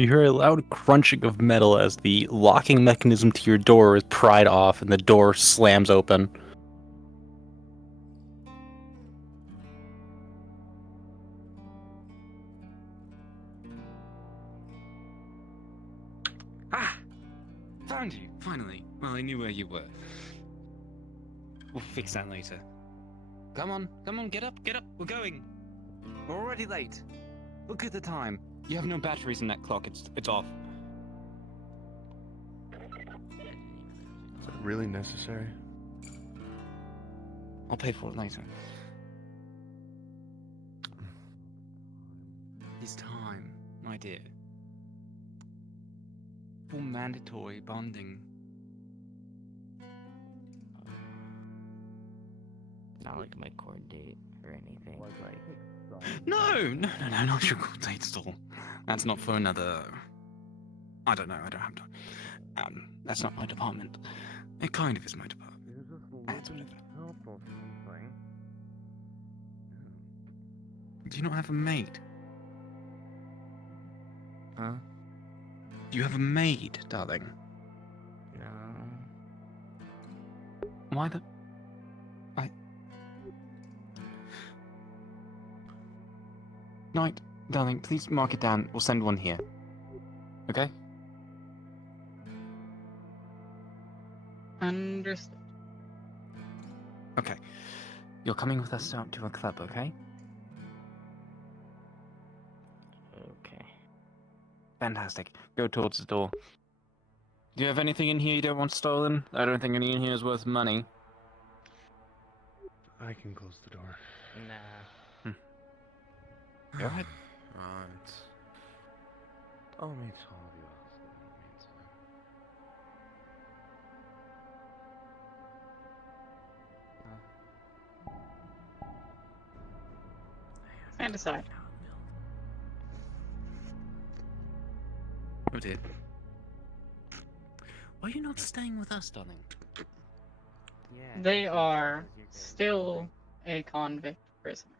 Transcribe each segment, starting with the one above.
You hear a loud crunching of metal as the locking mechanism to your door is pried off and the door slams open. Ah! Found you, finally. Well, I knew where you were. We'll fix that later. Come on, get up, we're going. We're already late. Look at the time. You have no batteries in that clock, it's off. Is it really necessary? I'll pay for it later. It's time, my dear. For mandatory bonding. Not like my court date or anything. Like, No, not your court date stall. That's not for another. I don't know. I don't have time. That's not my department. It kind of is my department. That's whatever. Do you not have a maid? huh? Do you have a maid, darling? No. Why the? Night, darling, please mark it down. We'll send one here. Okay? Understood. Okay. You're coming with us out to a club, okay? Okay. Fantastic. Go towards the door. Do you have anything in here you don't want stolen? I don't think any in here is worth money. I can close the door. Nah. Go ahead. Right. I'll meet all of you else in the meantime. Stand aside. Oh dear. Why are you not staying with us, darling? Yeah. They are still a convict prisoner.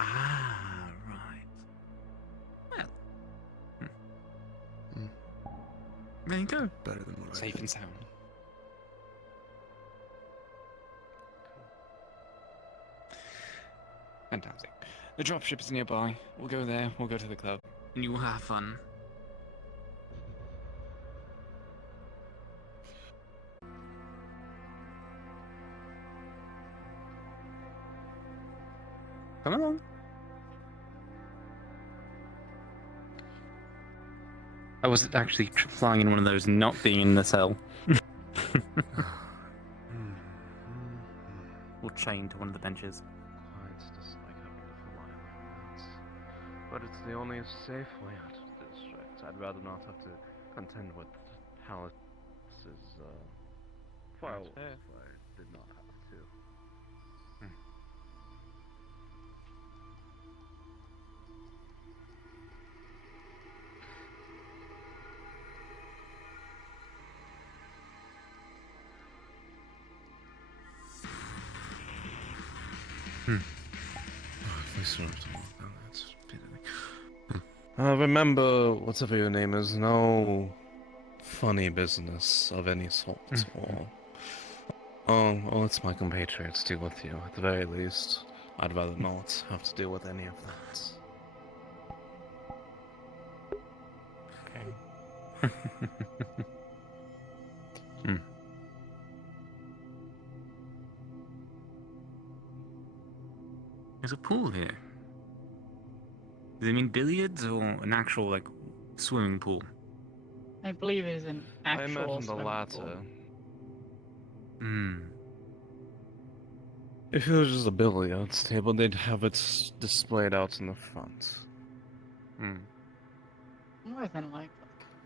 Ah, right. Well. There you go. Better than what I Safe did. and sound. Fantastic. The dropship is nearby. We'll go there, we'll go to the club, and you will have fun. Come along. I was actually flying in one of those, not being in the cell. Or chained to one of the benches. Clients dislike having to fly like that. But it's the only safe way out of the district. I'd rather not have to contend with Palace's firewalls fair. if I did not have to. At least I don't have to walk down that speed. Remember, whatever your name is, no funny business of any sort. Or, well, it's my compatriots deal with you. At the very least, I'd rather not have to deal with any of that. Okay. There's a pool here. Do they mean billiards or an actual, like, swimming pool? I believe it is an actual I imagine the swimming latter. pool. If it was just a billiards table, they'd have it displayed out in the front. More than likely.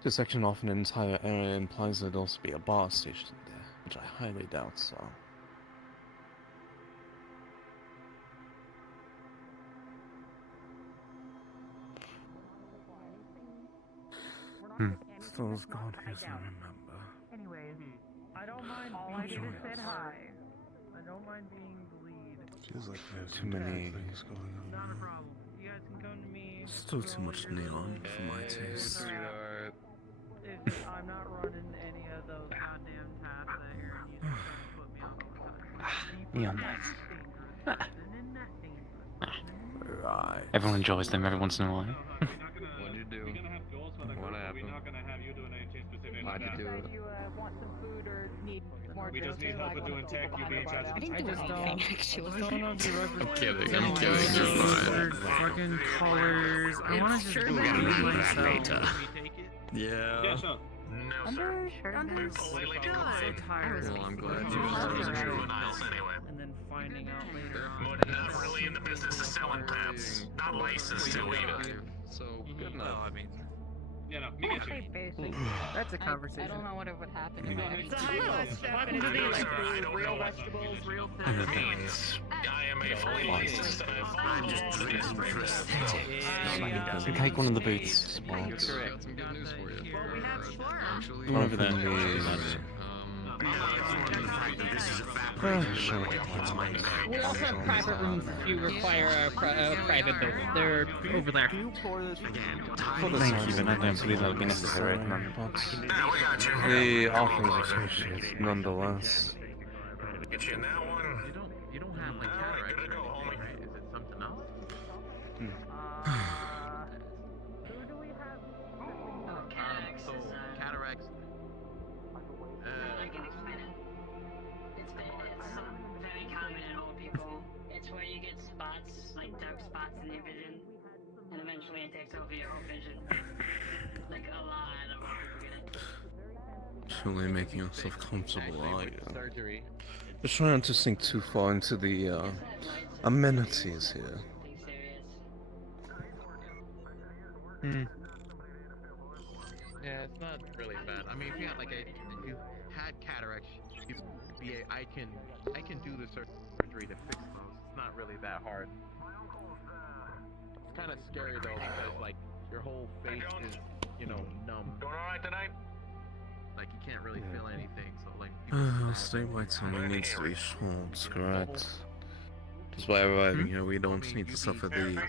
This section off an entire area implies there'd also be a bar station there, which I highly doubt so. Still as God as I remember. Anyways, I don't mind All being I did is said hi. I don't mind being the lead. Feels like there's too many things going on. Not a problem. You guys can come to me. Still too much neon for my taste. Sweetheart. I'm not running any of those goddamn tasks that Aaron used to try to put me on all the time. Neon lights. Isn't that dangerous? Right. Everyone enjoys them every once in a while. What'd you do? What happened? Why'd you do it? You want some food or need more We just need help with doing tech, you be in charge of I didn't do anything, actually. I'm kidding, I'm kidding, you're fine. Fucking colors. I want to just Sure go that be we myself. Yeah. Yeah, sure. I'm very sure I'm that- so tired. Well, I'm glad Well, you that's were alright. And then finding out later on. Not really in the business of selling pets. Not licensed to either. So, good enough. I mean, Yeah, no, me get you. Basic. That's a I conversation. don't know what it would happen if I had It's a to high do class that. step What into do the they like like? I don't Real know what vegetables, real it fish. means. I am a fully licensed and I'm just You take one of the boots. I got some good news for you. Well, we have Schwarm. Actually, Over there. Sure. We also have private rooms if you require a private booth. They're over there. Thank you, but I don't believe that would be necessary at the moment. Now we got you. The offer's appreciated, nonetheless. Get you in that one. You don't have like Alright, cataracts good to or go, anything, homie. right? Is it something else? Who do we have? So cataracts. I can explain it. It's very common in old people. It's where you get spots, like dark spots in your vision, and eventually it takes over your whole vision. Like a lot of old people get it. Truly making yourself comfortable, are you? Surgery. Just trying not to sink too far into the amenities here. Being serious. Yeah, it's not really bad. I mean, if you had like if you had cataracts, you be I can do the surgery to fix those. It's not really that hard. It's kind of scary though because like your whole face is numb. Doing alright tonight? Like you can't really feel anything. So like. Statewide timing needs to be short, correct? Just by arriving here, we don't need to suffer the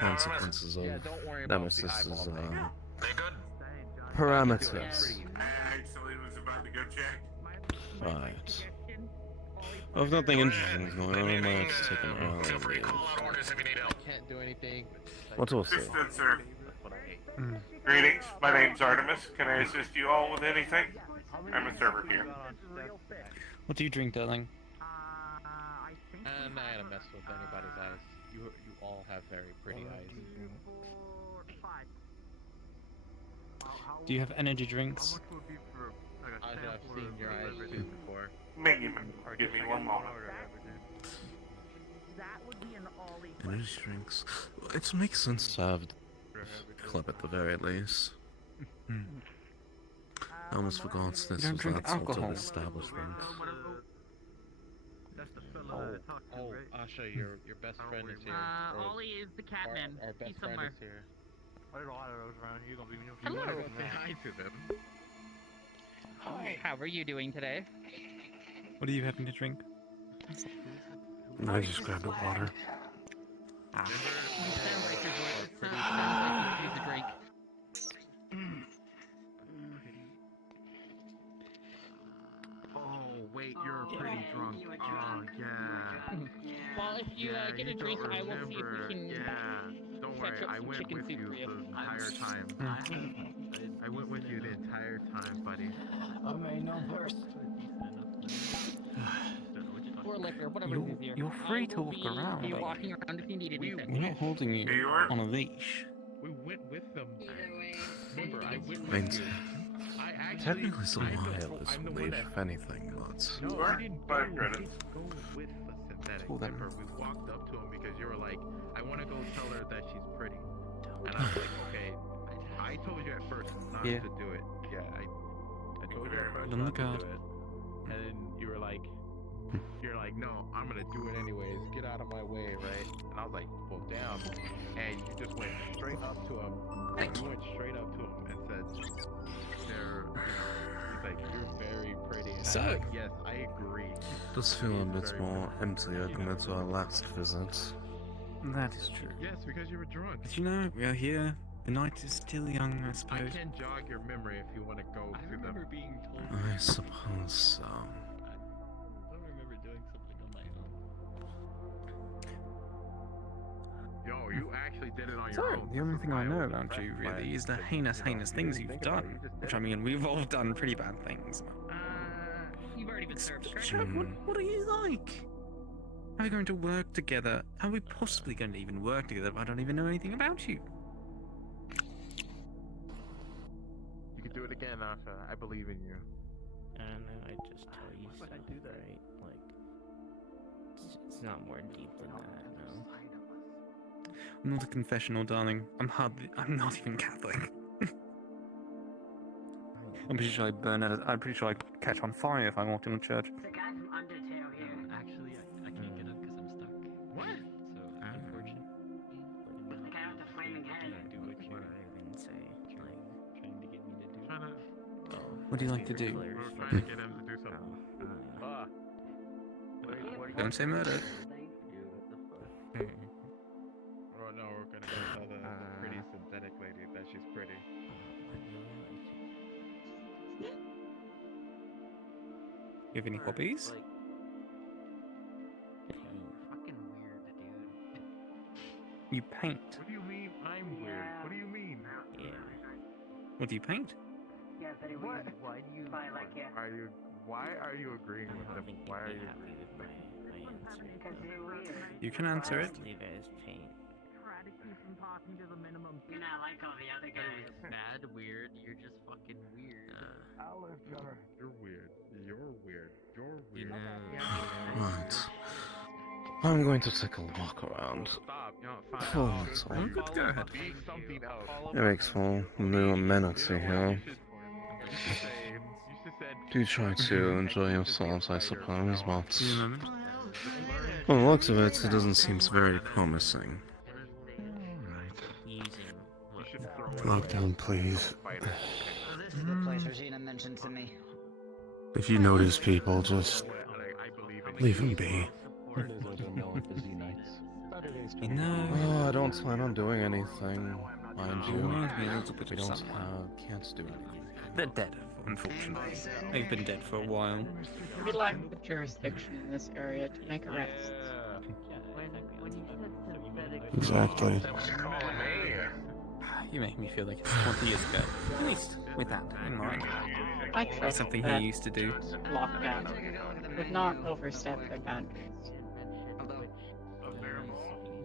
consequences Yeah, of don't worry about the Nemesis's eyeball thing. They good? parameters. I actually was about to go check. Right. Well, if nothing interesting is going on, I might take an Feel early free to leave. call out orders if you need help. Can't do anything. What also? Understood, sir. That's what I hate. Greetings, my name's Artemis. Can I assist you all with anything? I'm a server here. What do you drink, darling? I'm not gonna mess with anybody's eyes. You all have very pretty eyes. Do you have energy drinks? I have seen your eyes too before. Minion, give me one moment. That would be an ollie. Energy drinks. It makes sense to have club at the very least. I almost forgot this was don't drink that sort alcohol. of establishment. That's the fella that I talked to, Oh, right? Asha, your best friend is here. Or Ollie is the catman. Our best He's friend somewhere. is here. There's a lot of those around here. You're gonna be You wanna Hello. go say hi to them? Hi. How are you doing today? What are you having to drink? I just grabbed the water. You sound like you're sounds like you could use a drink. Oh, wait, you're pretty drunk. You were Oh, drunk. yeah. Well, if you Yeah, get a you drink, don't I will see if remember. we can. Yeah, don't worry, fetch up I some went chicken with soup you for you. the entire time. I went with you the entire time, buddy. Or liquor, whatever's easier. You're free I to will walk be around. Be walking around if you need anything. We're not holding you Here you are. on a leash. We went with them. Either way, Remember, I went with Means you. I actually, technically it's a I'm the wireless I'm the one leash, that- if anything, but No, Sure. we didn't 5 go. credits. We didn't go with the synthetic Cool, then. zipper. We walked up to him because you were like, I want to go tell her that she's pretty. And I was like, okay. I told you at first not Yeah. to do it. Yeah, I told you at first On the not to card. do it. And then you were like, no, I'm gonna do it anyways. Get out of my way, right? And I was like, well, damn. And you just went straight up to him. You went straight up to him and said, he's like, you're very pretty. And I was So- like, yes, I agree. does feel a bit Very more nice. emptier compared to our last visit. That is true. Yes, because you were drunk. But you know, we are here. The night is still young, I I suppose. can jog your memory if you want to go I to remember the. being told. I suppose so. I don't remember doing something on my own. Yo, you actually did it on So, your own. the only This is thing I why know was about impressed you by really it, is the because, heinous, you know, heinous you things didn't you've think about it, done. you just Which did I it. mean, we've all done pretty bad things. You've already been served, correct? Shut up, what are you like? How are we going to work together? How are we possibly going to even work together if I don't even know anything about you? You can do it again, Asha. I believe in you. I don't know, I just tell you stuff, right? Like, it's not more deep than that, no? I'm not a confessional, darling. I'm not even Catholic. I'm pretty sure I'd burn out. I'm pretty sure I'd catch on fire if I walked into church. The guy from Undertale here. Actually, I can't get up because I'm stuck. What? So, unfortunately, The guy with the flaming head. do what you're What I even say, like, trying to get me to do. Trying to. What do you like to do? We're trying to get him to do something. Ah. Don't say murder. Oh no, we're gonna go tell the pretty synthetic lady that she's pretty. You have any hobbies? Fucking weird, dude. You paint. What do you mean I'm weird? What do you mean? Yeah. What do you paint? Yeah, very weird. Why do you? But I like it. Why are you agreeing with I them? think Why are you'd be you? happy with my answer. Because you're weird. You can answer it. Leave it as paint. Try to keep from talking to the minimum. You're not like all the other guys. Mad weird. You're just fucking weird. You're weird. You're weird. You're You weird. know. Right. I'm going to take a walk around. Stop. You know, fine. Oh, I'll that's do all. you. Good, go ahead. Be something else. It makes for new amenity here. Do try to enjoy yourselves, I suppose, but Give me a moment. from the looks of it, it doesn't seem very promising. Using what? Lockdown, please. So this is the place Regina mentioned to me. If you notice people, just leave them be. You know, Oh, I don't plan on doing anything, mind you you. remind me a little bit We of don't someone. can't do anything. They're dead, unfortunately. They've been dead for a while. We lack the jurisdiction in this area to make arrests. When you said synthetic. Exactly. You make me feel like it's 20 years ago. At least with that in mind. I That's trust something that he used to do. lockdown would not overstep their boundaries.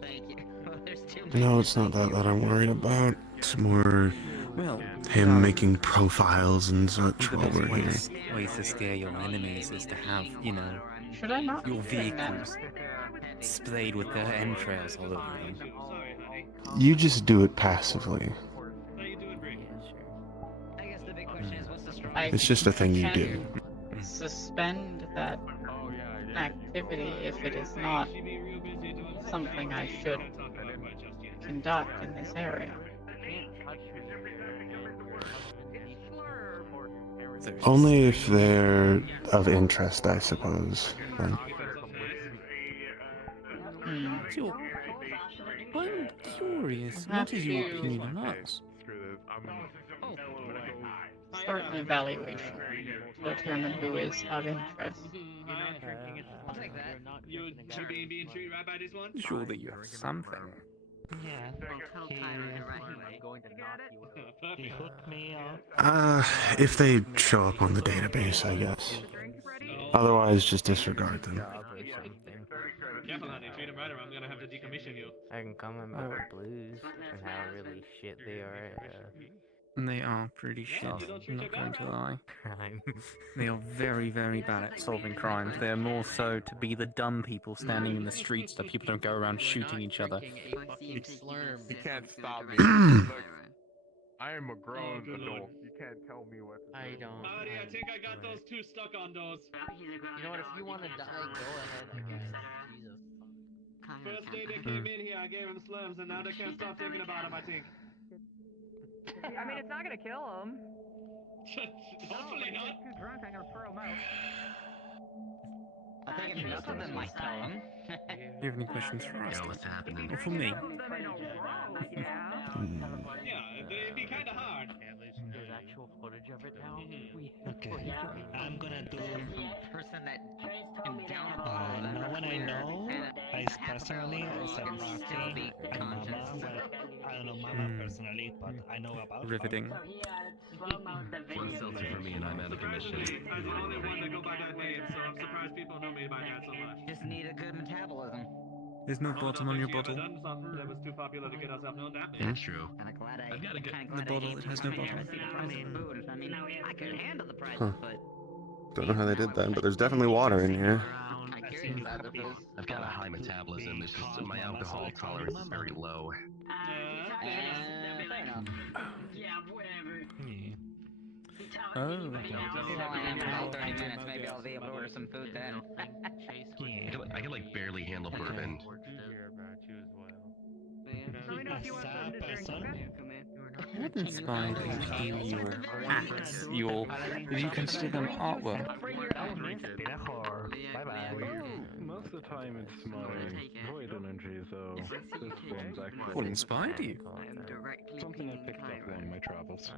Thank you. There's too No, it's not that I'm worried about. It's more Well, him making profiles and such the while best we're here. ways to scare your enemies is to have, you know, Should I not your be doing that? vehicles splayed with their entrails all over them. You just do it passively. Yeah, sure. I guess the big question is what's the strong It's just a thing you can do. suspend that activity if it is not something I should conduct in this area. Only if they're of interest, I suppose. But Hmm. Sure. I'm curious. I'll have What is your to- opinion on us? Screw this. Start an evaluation to determine who is of interest. I'll take that. You should be being treated right by this one? Sure that you have something. Yeah. Well, tell Tyler to write him. going to knock you out. He hooked me up. if they show up on the database, I guess. Otherwise, just disregard them. Careful, honey. Treat him right or I'm gonna have to decommission you. I can comment about the blues and how really shit they are at They are pretty shit, You don't treat not your going girl to lie. crime. They are very, very bad at solving crimes. They are more so to be the dumb people standing in the streets so people don't go around shooting each other. You can't stop me. Look, I am a grown adult. You can't tell me what to do. I don't. Howdy, I think I got those two stuck on those. You know what? If you want to die, go ahead. I guess. Jesus. First day they came in here, I gave them slums, and now they can't stop thinking about them, I think. I mean, it's not gonna kill him. Hopefully not. Too drunk, I'm gonna throw him out. I think if most of them might tell him. Do you have any questions for us? What's happening? Or for me? Yeah, it'd be kind of hard. There's actual footage of it now. We Okay. I'm gonna do. Person that can down No one I know, I personally, except Marty and Mama. Well, I don't know Mama personally, but I know about her. Riveting. One seltzer for me and I'm out of commission. I'm the only one that go by that name, so I'm surprised people know me by that so much. just need a good metabolism. There's no bottom on your bottle. Done something that was too popular to get ourselves known that That's true. Kinda glad I. I've got a good. The bottle, it has no bottom. I mean, I could handle the prices, Huh. but Don't know how they did that, but there's definitely water in here. I'm curious about the food. I've got a high metabolism. It's just my alcohol tolerance is very low. Fair enough. Yeah, whatever. Oh. So I am in about 30 minutes. Maybe I'll be able to order some food then. I can like barely handle bourbon. What inspired you to do your acts? Did you consider them artwork? Most of the time it's my void energy, so this one's actually What inspired you? something I picked up along my travels.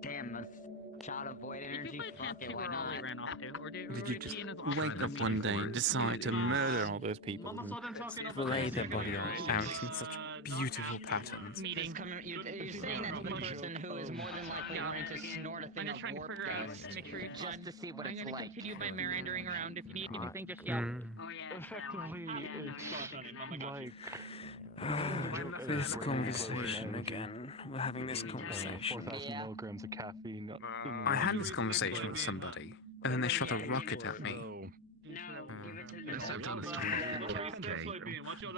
Damn, a shot of void energy. Fuck it, why not? Did you just wake up one day and decide to murder all those people and lay their body out in such beautiful patterns? You're saying that the person who is more than likely wanting to snort a thing of warp gas just to see what it's like. continue by meandering around. If you need anything, just yell. Effectively, it's like This conversation again. We're having this conversation. 4,000 milligrams of caffeine. I had this conversation with somebody, and then they shot a rocket at me. Yes, I've done this 24K.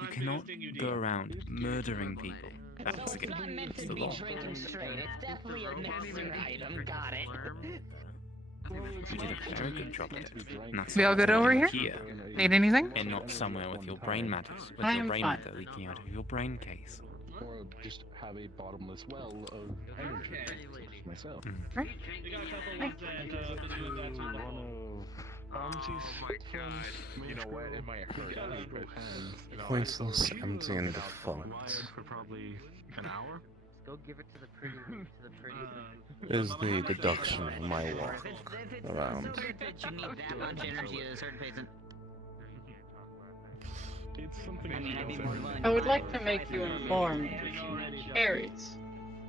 You cannot go around murdering people. That's It's not meant against to the be law. drinking straight. It's definitely a necessary item. Got it. You did a very good job at it. And that's We all good over here? Here, Need anything? and not somewhere with your brain matters, with I your am brain fine. matter leaking out of your brain case. Or just have a bottomless well of energy myself. Right. One of you know what? It might hurt. Pointless, empty, and defunct For probably an hour. Go give it to the pretty is the deduction from my walk around. That you need that much energy at a certain pace. It's something I mean, I'd be more than willing I would buy like it to for make you prices. informed, Aries,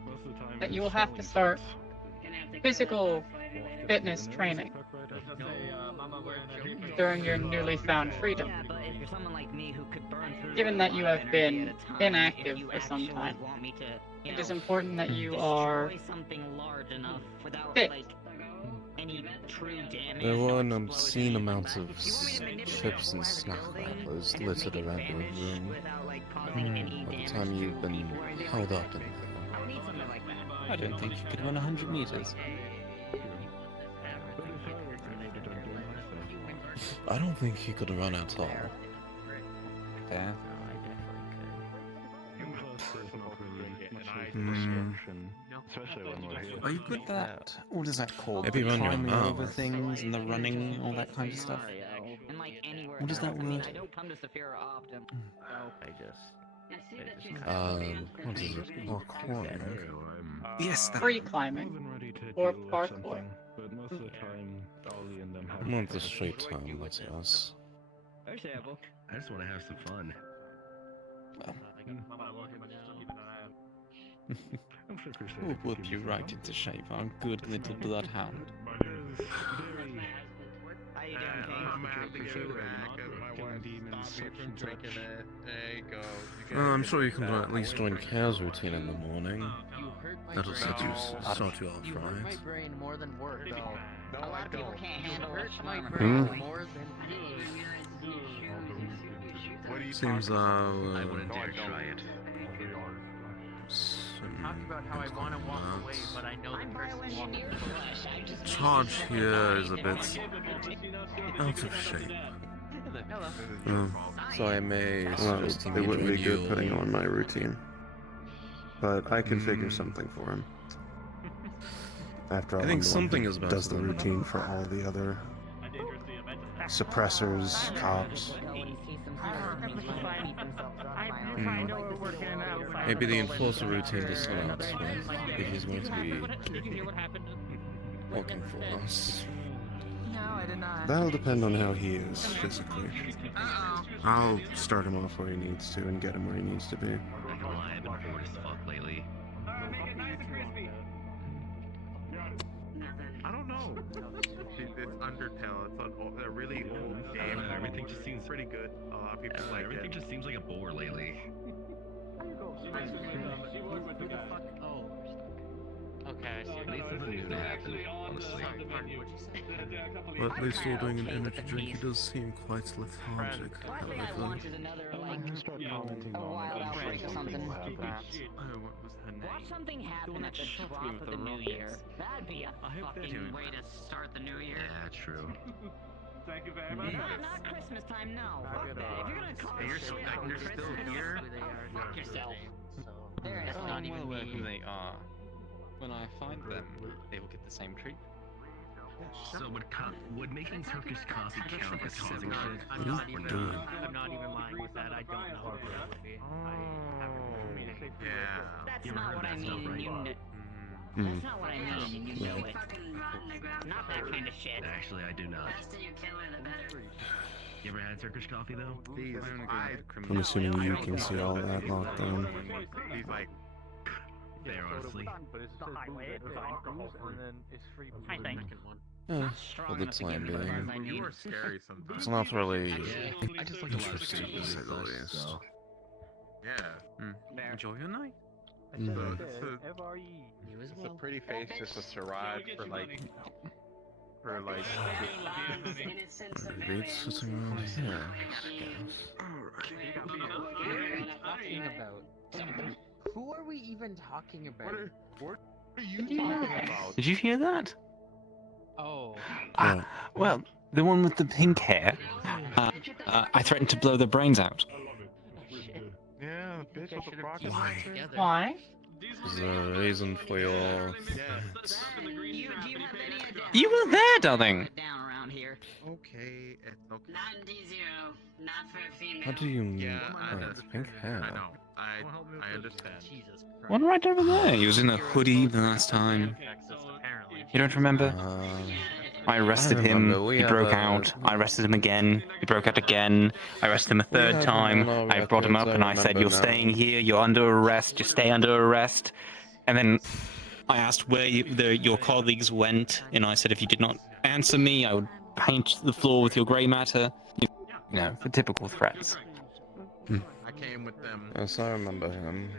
most of the time that you will it's have to selling start stuff. physical fitness training during your newly found freedom. Yeah, but if you're someone like me who could burn through Given that you have energy been at a time, inactive if you for some actually time, want me to, you it is know, important that you destroy are something large enough without fit. like any true damage. There were an no obscene explosion, amounts like, of if you want me to manipulate chips the and whole snack building wrappers and littered make around it your vanish room without like causing any by the damage time to you've been people or anything held like up in that. there. I would need something like that. I don't think you could run 100 meters. I don't think he could run at all. Fair. Especially when we're here. Are you good at that? What is that called? Maybe run your Climbing over mouth. things and the running, all that kind of stuff. And like anywhere What is that else. I mean, word? I don't come to Saphira often. What is it? Parkour? Yes, that. Free climbing or parkour. But most of the time, Ollie and them have Not the straight time, that's us. Understandable. I just want to have some fun. I'm sure Crusade We'll could whip give you some right fun. into shape, our good little bloodhound. How you doing, King? I'm happy to get back because my wife's demons, stop it from drinking it. There you go. Well, I'm sure you can at least join Kale's routine in the morning. That'll set you, start you off You hurt my right. brain more than words. No, A lot of people can't handle hurt my shaman brain apparently. more than What are you Seems talking about? I I'll wouldn't dare try it. Talk about how I want to walk away, but I know the person walking away. charge here is a bit out of shape. So I may suggest it wouldn't be good putting you. on my routine. But I can figure something for him. After all, I think I'm the one something who is best does the then. routine for all the other suppressors, cops. Maybe the enforcer routine to sort out Smith if he's going to be working for us. That'll depend on how he is physically. I'll start him off where he needs to and get him where he needs to be. I've been bored as fuck lately. I don't know. It's Undertale. It's a really old game. Everything just seems pretty good. A lot of people like everything it. just seems like a bore lately. Oh. Okay, I see. At least something new to happen, honestly. But at least ordering an energy drink, he does seem quite lethargic. Hopefully that However, launches another, like, a wild outbreak or something. Watch something happen at the drop of the new year. That'd be a fucking way to start the new year. Yeah, true. Thank you very much. Not Christmas time, no. Fuck that. If you're gonna call Hey, you're shit still- on you're Christmas still time, here? fuck yourself. There is Oh, not I'm well even aware who me. they are. When I find them, they will get the same treatment. So would making Turkish coffee count as causing shit? I'm not even lying with that. I don't know. Yeah. That's You ever not heard what I that mean, stuff, and right? you know. Mm. That's not what I mean, and you know it. Not that kind of shit. Actually, I do not. You ever had Turkish coffee though? I'm assuming you can see all that locked down. He's like, Fair, honestly. But it's the highway, it's alcohol, and then it's free I for the think. second one. Yeah, Strong for the enough to give time me the being. buzz I you need. are scary sometimes. It's not really Yeah, I just like a lot of interesting to say the least. Yeah. Enjoy your night. So, Mm. it's a pretty face, just a charade for like. maybe it's sitting around here. Talking about. Who are we even talking about? What are you talking about? Did you hear that? Oh. Well, the one with the pink hair. I threatened to blow their brains out. Yeah, bitch with the rocket. Why? There's a reason for your... You were there, darling. Down around here. Okay, it's okay. Not in D0, not for a female. How do you mean? Yeah, Oh, it's pink hair. I know. I understand. One right over there. He was in a hoodie the last time. You don't remember? I arrested him. remember. We He have broke a- out. I arrested him again. He broke out again. I arrested him a third have time. him on our I brought him up records, I and I said, remember "You're now." staying here. You're under arrest. You stay under arrest." And then I asked where your colleagues went, and I said, "If you did not answer me, I would paint the floor with your grey matter." You know, the typical threats. I came with them. Yes, I remember him.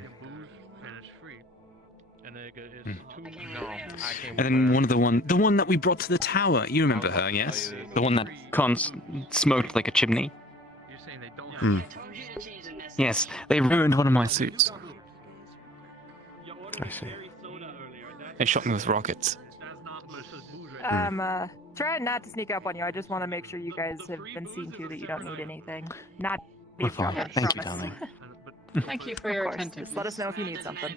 No, I came And then one of the one that we brought to the tower. You remember her, yes? The one that smoked like a chimney. Hmm. Yes, they ruined one of my suits. I see. They shot me with rockets. Trying not to sneak up on you. I just want to make sure you guys have been seen to that you don't need anything. Not We're even fine. I Thank you, promise. darling. Thank you for Of your course, attentiveness. just let us know if you need something.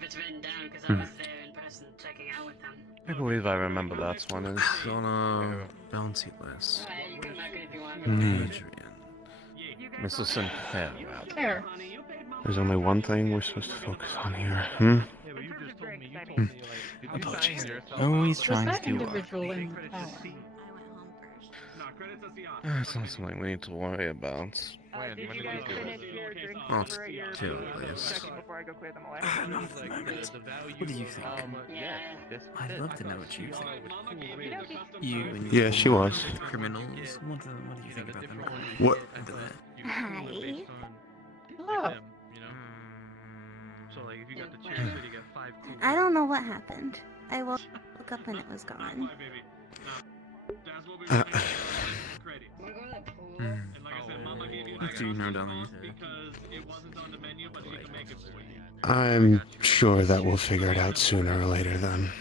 I believe I remember that one. Is on our bounty list. Adrian. Mr. Sinclair. There. There's only one thing we're supposed to focus on here. Hmm? Apologies. Always trying Was to that do well. individual in the tower? It's not something we need to worry about. Did you guys finish your drinks Not over at your kill room this. second before I go clear them away? What do you think? I'd love to know what you think. You and Yeah, your she was. criminals. What do you think about them? What? Hi. Hello. I don't know what happened. I woke up and it was gone. What do you know, darling? I'm sure that we'll figure it out sooner or later then.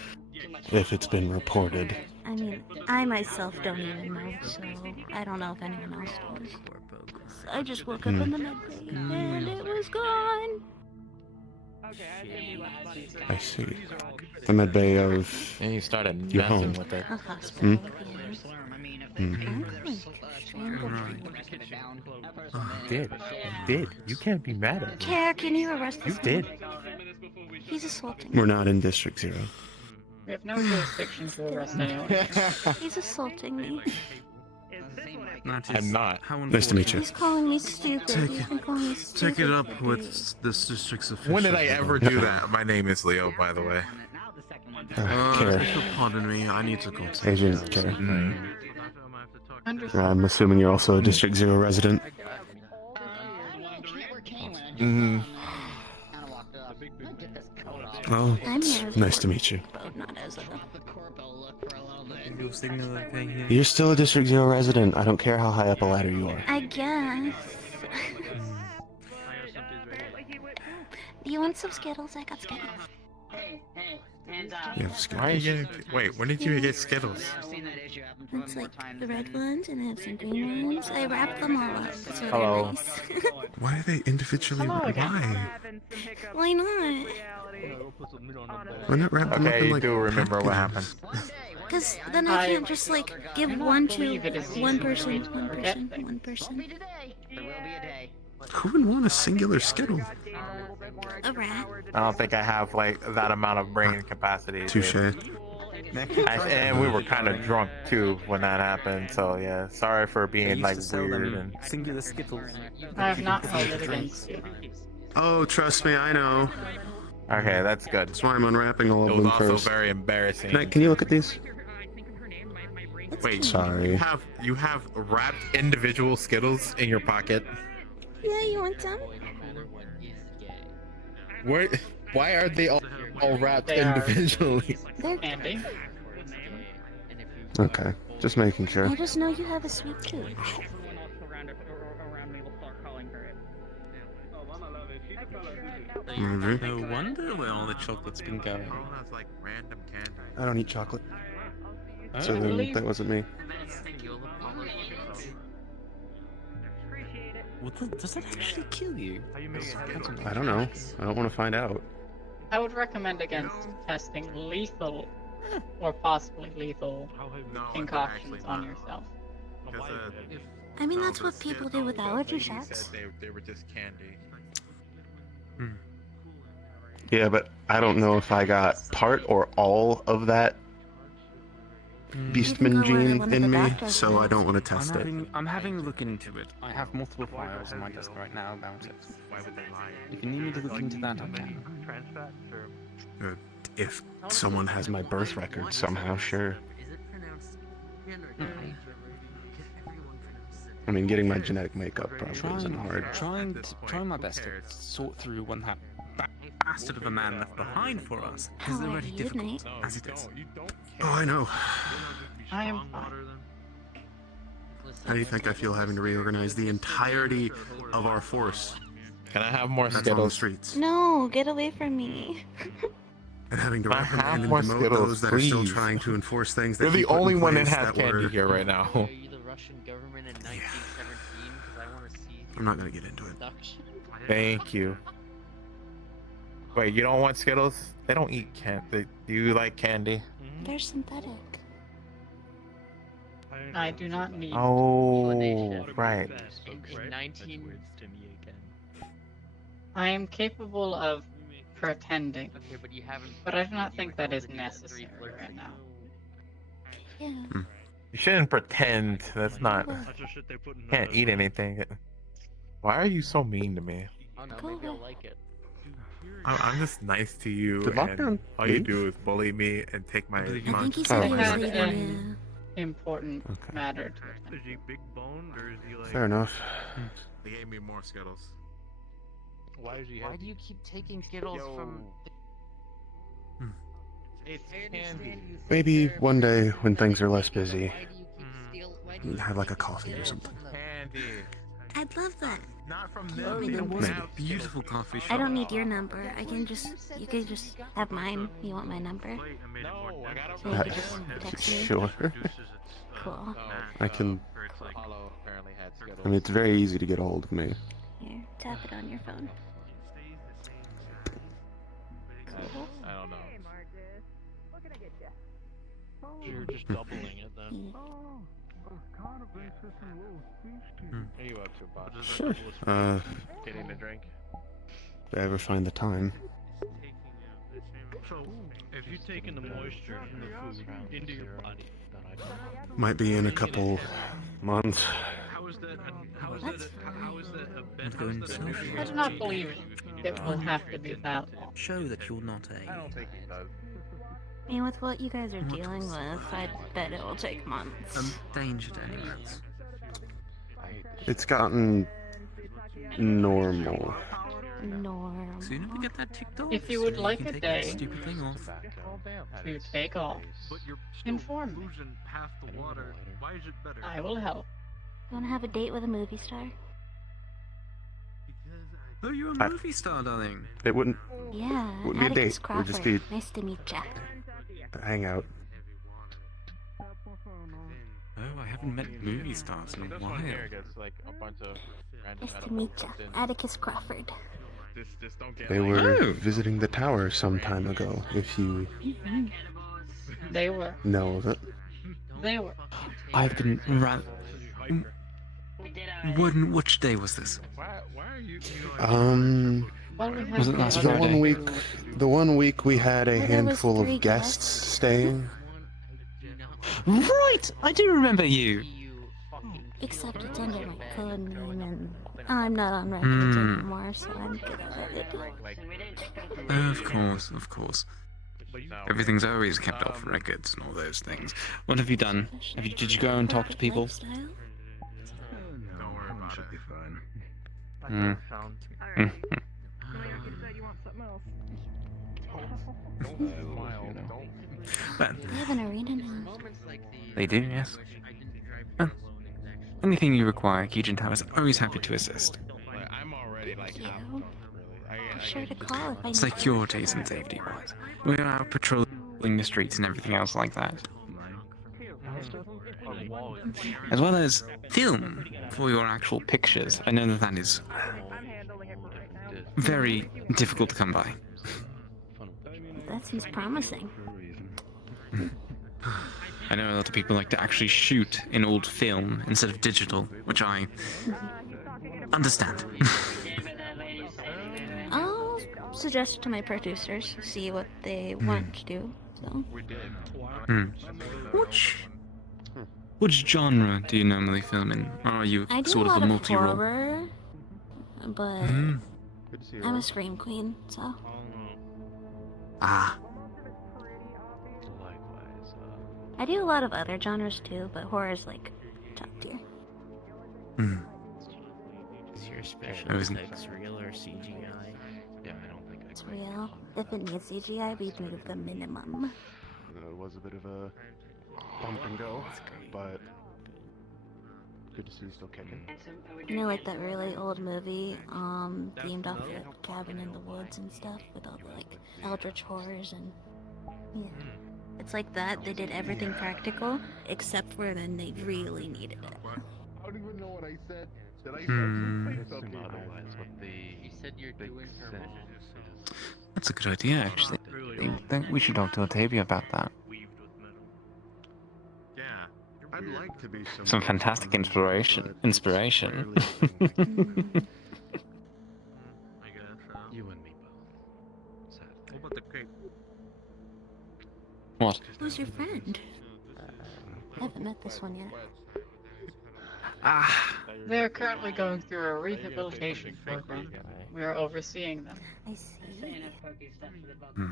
If it's been reported. I mean, I myself don't even know, so I don't know if anyone else does. So I just woke up in the medbay and it was gone. I see. The medbay of And you started your messing home. with it. A hospital. Hmm? I'm going drink. You did. You can't be mad at me. Care, can you arrest You this did. man? He's assaulting me. We're not in District 0. We have no jurisdiction to arrest anyone. He's assaulting me. I'm not. Nice to meet you. He's calling me stupid. Take He's been calling me stupid. Take it up with this district's official. When did I ever do that? My name is Leo, by the way. Care. If you'll pardon me, I need to go. Agent Care. Understood. I'm assuming you're also a District 0 resident. Oh, I'm here as a nice to meet you. but not as a... Your signal okay here? You're still a District 0 resident. I don't care how high up a ladder you are. I guess. Do you want some Skittles? I got Skittles. Hey, and You have Skittles. Why are you getting... Wait, when did you get Skittles? It's like the red ones and I have some green ones. I wrapped them all up so they're Hello. nice. Why are they individually? Why? Why not? Why not wrap them up Okay, in you like do remember what packets? happened. Because then I can't just like give one to believe it is one easy person, to one forget person, things. one person. There will be a day. Who would want a singular Skittle? A rat. I don't think I have like that amount of brain capacity. Touche. And we were kind of drunk too when that happened, so yeah. Sorry for being like weird and. Singular Skittles. I have not held it against you. Oh, trust me, I know. Okay, that's good. That's why I'm unwrapping all It of was them also first. very embarrassing. Can you look at these? Wait, Sorry. you have wrapped individual Skittles in your pocket. Yeah, you want some? Where? Why are they all wrapped They are- individually? They're... Andy? Okay, just making sure. I just know you have a sweet tooth. No wonder where all the chocolate's been going. I don't eat chocolate. So Oh. then that wasn't me. Does that actually kill you? I don't know. I don't want to find out. I would recommend against testing lethal or possibly lethal concoctions on yourself. I mean, that's what people do with allergy shots. They were just candy. Yeah, but I don't know if I got part or all of that Beastman gene in me, so I don't want to test it. I'm having a look into it. I have multiple files on my desk right now about it. Why would they lie? If you need me to look into that, I can. If someone has my birth record somehow, sure. I mean, getting my genetic makeup probably isn't hard. Trying my best to sort through when that bastard of a man left behind for us is How are already you, difficult Nate? as it is. Oh, I know. I am fine. How do you think I feel having to reorganize the entirety of our force? Can I have more That's on the Skittles? streets. No, get away from me. And having to I reprimand have and more demote Skittles, those that are still please. trying to enforce things that You're he the put in only one that place has candy were- here right now. Are you the Russian government in 1917? Because I want to see. I'm not gonna get into it. Thank you. Wait, you don't want Skittles? They don't eat candy. Do you like candy? They're synthetic. I do not need. Oh, right. In 19. I am capable of pretending, Okay, but you haven't. but I do not think that is necessary right now. Yeah. You shouldn't pretend. That's not. Can't eat anything. Why are you so mean to me? Oh no, Go maybe I'll away. like it. I'm just nice to you, Did lockdown and all you leave? do is bully me and take my I think he money. said he I was had leaving. an important matter to attend. Is he big boned or is he like? Fair enough. They gave me more Skittles. Why is he? Why do you keep taking Skittles from? It's candy. Maybe one day when things are less busy, have like a coffee or something. Candy. I'd love that. Not from Can you give me It number? was a beautiful coffee shop. I don't need your number. I can just, you can just have mine. You want my number? No, I gotta. So you can just text me. Sure. Cool. I can. Apollo apparently had Skittles. I mean, it's very easy to get a hold of me. Here, tap it on your phone. Cool. I don't know. Hey, Marcus. What can I get you? You're just doubling it then. What are you up to, boss? Sure. Getting a drink. If I ever find the time. So, if you're taking the moisture from the food into your body, Might be in a couple months. how is that? How is that a Not going I social. do not believe it will have to be that long. Show that you're not I don't think he does. I mean, with what you guys are dealing with, I bet it will take months. Endangered animals. It's gotten normal. Norm. Sooner we get that ticked off. If you would sooner like can a take day that stupid thing off. to take off, but you're inform me. losing half the water. Why is it better? I will help. You wanna have a date with a movie star? Oh, you're a I- movie star, darling. It wouldn't Yeah, Wouldn't be a Atticus date, it would just Crawford. be- Nice to meet ya. hang out. Oh, I haven't met movie stars in a This while. one here gets like a bunch of random Nice to meet ya. edibles in. Atticus Crawford. Just don't get They like, were Oh. visiting the tower some time ago, if you They were. know of it. They were. I've been which day was this? Why are you? Well, we Was it have last to- The Friday? one week we had a Well, there was handful 3 of guests staying. Right, I do remember you. Except it's under my code name and I'm not on records anymore, so I'm good at it. Of course, of course. Everything's always kept off records and all those things. What have you done? Did you go and talk to people? Lifestyle? Don't worry about Should it. be fine. Mm. Don't smile. Don't. But They have an arena now. they do, yes. Anything you require, Kijin Tower is always happy to assist. Like, I'm already like half You. really. Be sure to call if I need Securities and safety wise. We're out patrolling the streets and everything else like that. As well as film for your actual pictures. I know that that is very difficult to come by. That seems promising. I know a lot of people like to actually shoot in old film instead of digital, which I understand. I'll suggest it to my producers, see what they want to do. So, Which genre do you normally film in? Or are you I do sort a of lot a of multi-role? horror, but I'm a scream queen, so. Ah, I do a lot of other genres too, but horror's like top tier. Is your special I wasn't- effects real or CGI? Yeah, I don't think It's real. If it needs CGI, we do the minimum. It was a bit of a bump and go, but good to see you still kicking. You know, like that really old movie, themed off the cabin in the woods and stuff, with all the like eldritch horrors and yeah. It's like that. They did everything practical, except for then they really needed it. I don't even know what I said. Did I say something? You said you're doing her mom's. that's a good idea, actually. I think we should talk to Otavia about that. Yeah, I'd like to be Some fantastic inspiration. Inspiration. You and me both. What about the cake? What? Who's your friend? I haven't met this one yet. Ah, They're currently going through a rehabilitation program. We are overseeing them. I see. Hmm.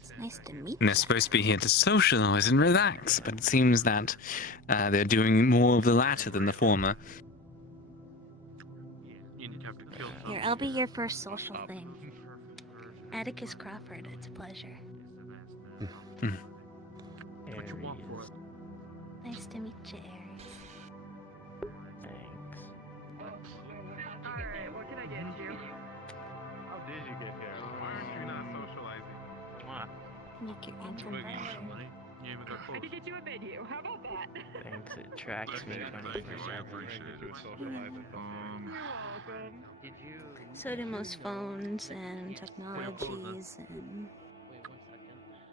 It's nice to meet and they're supposed to be here to socialize and relax, but it seems that they're doing more of the latter than the former. Here, I'll be your first social thing. Atticus Crawford, it's a pleasure. What you want for it? Nice to meet you, Aries. Alright, what can I get you? How did you get here? Why aren't you not socializing? What? Make your income better. You even got I close. could get you a menu. How about that? Thanks, it tracks me 24/7. Did you? So do most phones and technologies and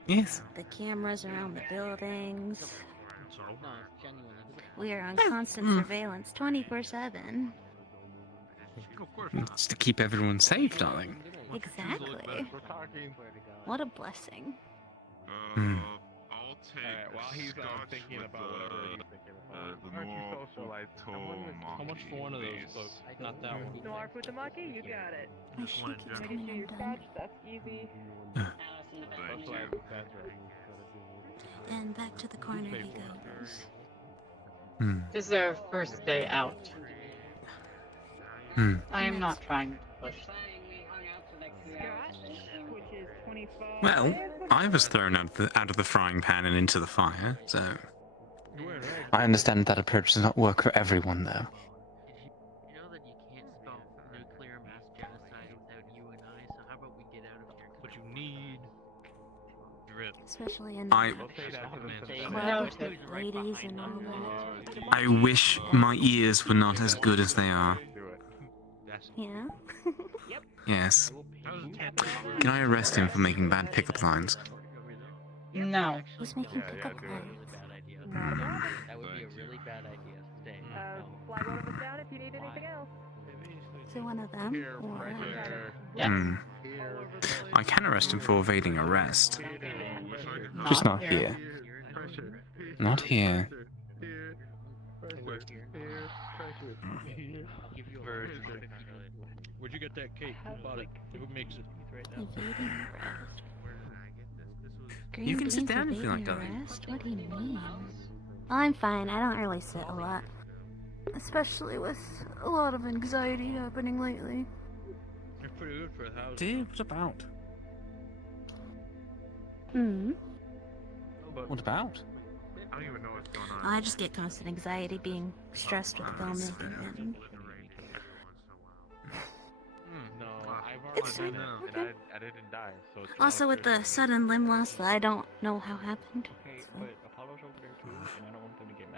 Yes. the cameras around the buildings. No, genuinely. We are on constant surveillance 24/7. It's to keep everyone safe, darling. Exactly. What a blessing. I'll take while he's thinking about whatever he's thinking about. Why don't you socialize? How much for one of those folks? Not that one. No, put the monkey, you got it. My shit keeps Making coming sure you're undone. scotched, that's easy. Thank you. And back to the corner he goes. This is their first day out. I am not trying to push. Which is 25. Well, I was thrown out of the frying pan and into the fire, so... I understand that approach does not work for everyone, though. You know that you can't spell nuclear mass genocide without you and I, so how about we get out of here? What you need... Drip. Especially in I- club with ladies and all that. I wish my ears were not as good as they are. Yeah? Yes. Can I arrest him for making bad pickup lines? No. He's making pickup lines. That would be a really bad idea. Stay. Flag one of us down if you need anything else. Is it one of them? Or... I can arrest him for evading arrest. Just not here. Not here. Where'd you get that cake? Who bought it? Who makes it? Evading arrest. You can sit down if you like, Evading darling. arrest? What do you mean? I'm fine. I don't really sit a lot. Especially with a lot of anxiety happening lately. You're pretty good for a house. Dear, what about? What about? I don't even know what's going on. I just get constant anxiety being stressed with filmmaking and... No, I've It's already fine. done it, and I didn't die, so it's Also with the sudden limb loss that I don't know how happened. It's fine.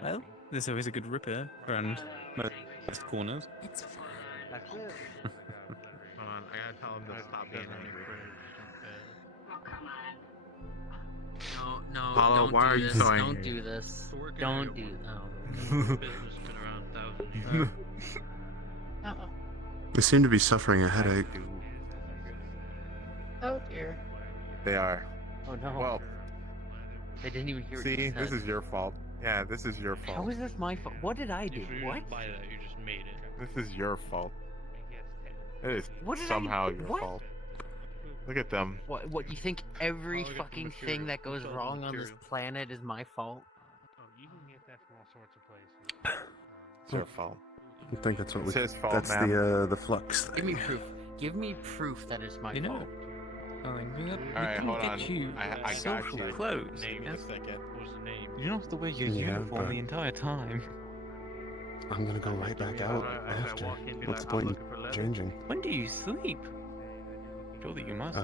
Well, there's always a good ripper around most corners. It's fine. That's it. Hold on, I gotta tell him to stop being angry. No, Paulo, don't why do are you this. so Don't angry? do this. Don't do They seem to be suffering a headache. Oh dear. They are. Oh no. Well, They didn't even hear what see, you this said. is your fault. Yeah, this is your fault. How is this my fault? What did I do? What? By that, you just made it. This is your fault. It is What did I- somehow your what? fault. Look at them. What? You think every fucking thing that goes wrong on this planet is my fault? You can get that from all sorts of places. It's your fault. I think that's what It's we. his fault, That's ma'am. the flux Give me thing. proof. Give me proof that it's my You know, fault. we Alright, can hold get on. you I got social you. clothes. Name in a Yes? second. What was the name? You don't have to wear your Yeah, uniform but- the entire time. I'm gonna go right back out after. What's the point in changing? When do you sleep? Surely you must.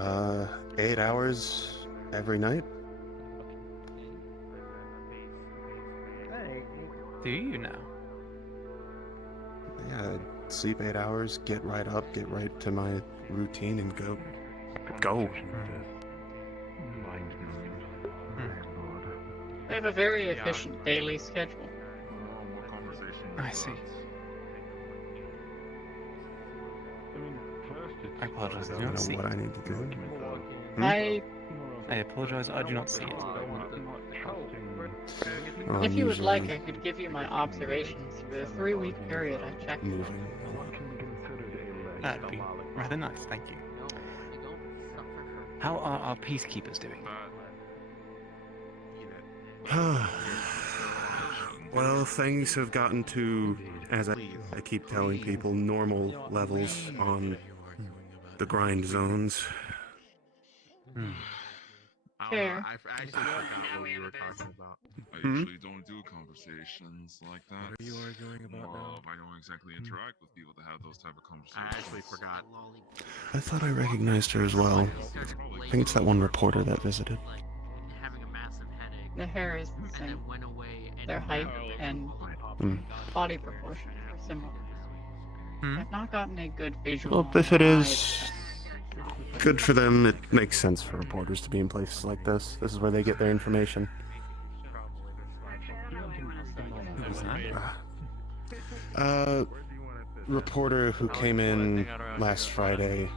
8 hours every night. Do you now? Yeah, I'd sleep 8 hours, get right up, get right to my routine, and go. Go. They have a very efficient daily schedule. I see. I apologize, I I do don't not see know what I it. need to do. I apologize, I do not see it. Well, If I'm you would like, usually I could give you my observations for the 3-week period I checked. moving. That'd be rather nice, thank you. How are our peacekeepers doing? Well, things have gotten to, as I keep telling people, normal levels on the grind zones. Fair. I actually forgot what we were talking about. I Hmm? usually don't do conversations like that. What are you arguing about now? I don't exactly interact with people that have those type of conversations. I actually forgot. I thought I recognized her as well. I think it's that one reporter that visited. Having a massive headache. The hair is the And same. then went away and Their height and Hmm. body proportions are similar. I've not gotten a good visual. Well, if it is good for them, it makes sense for reporters to be in places like this. This is where they get their information. Reporter who came in last Friday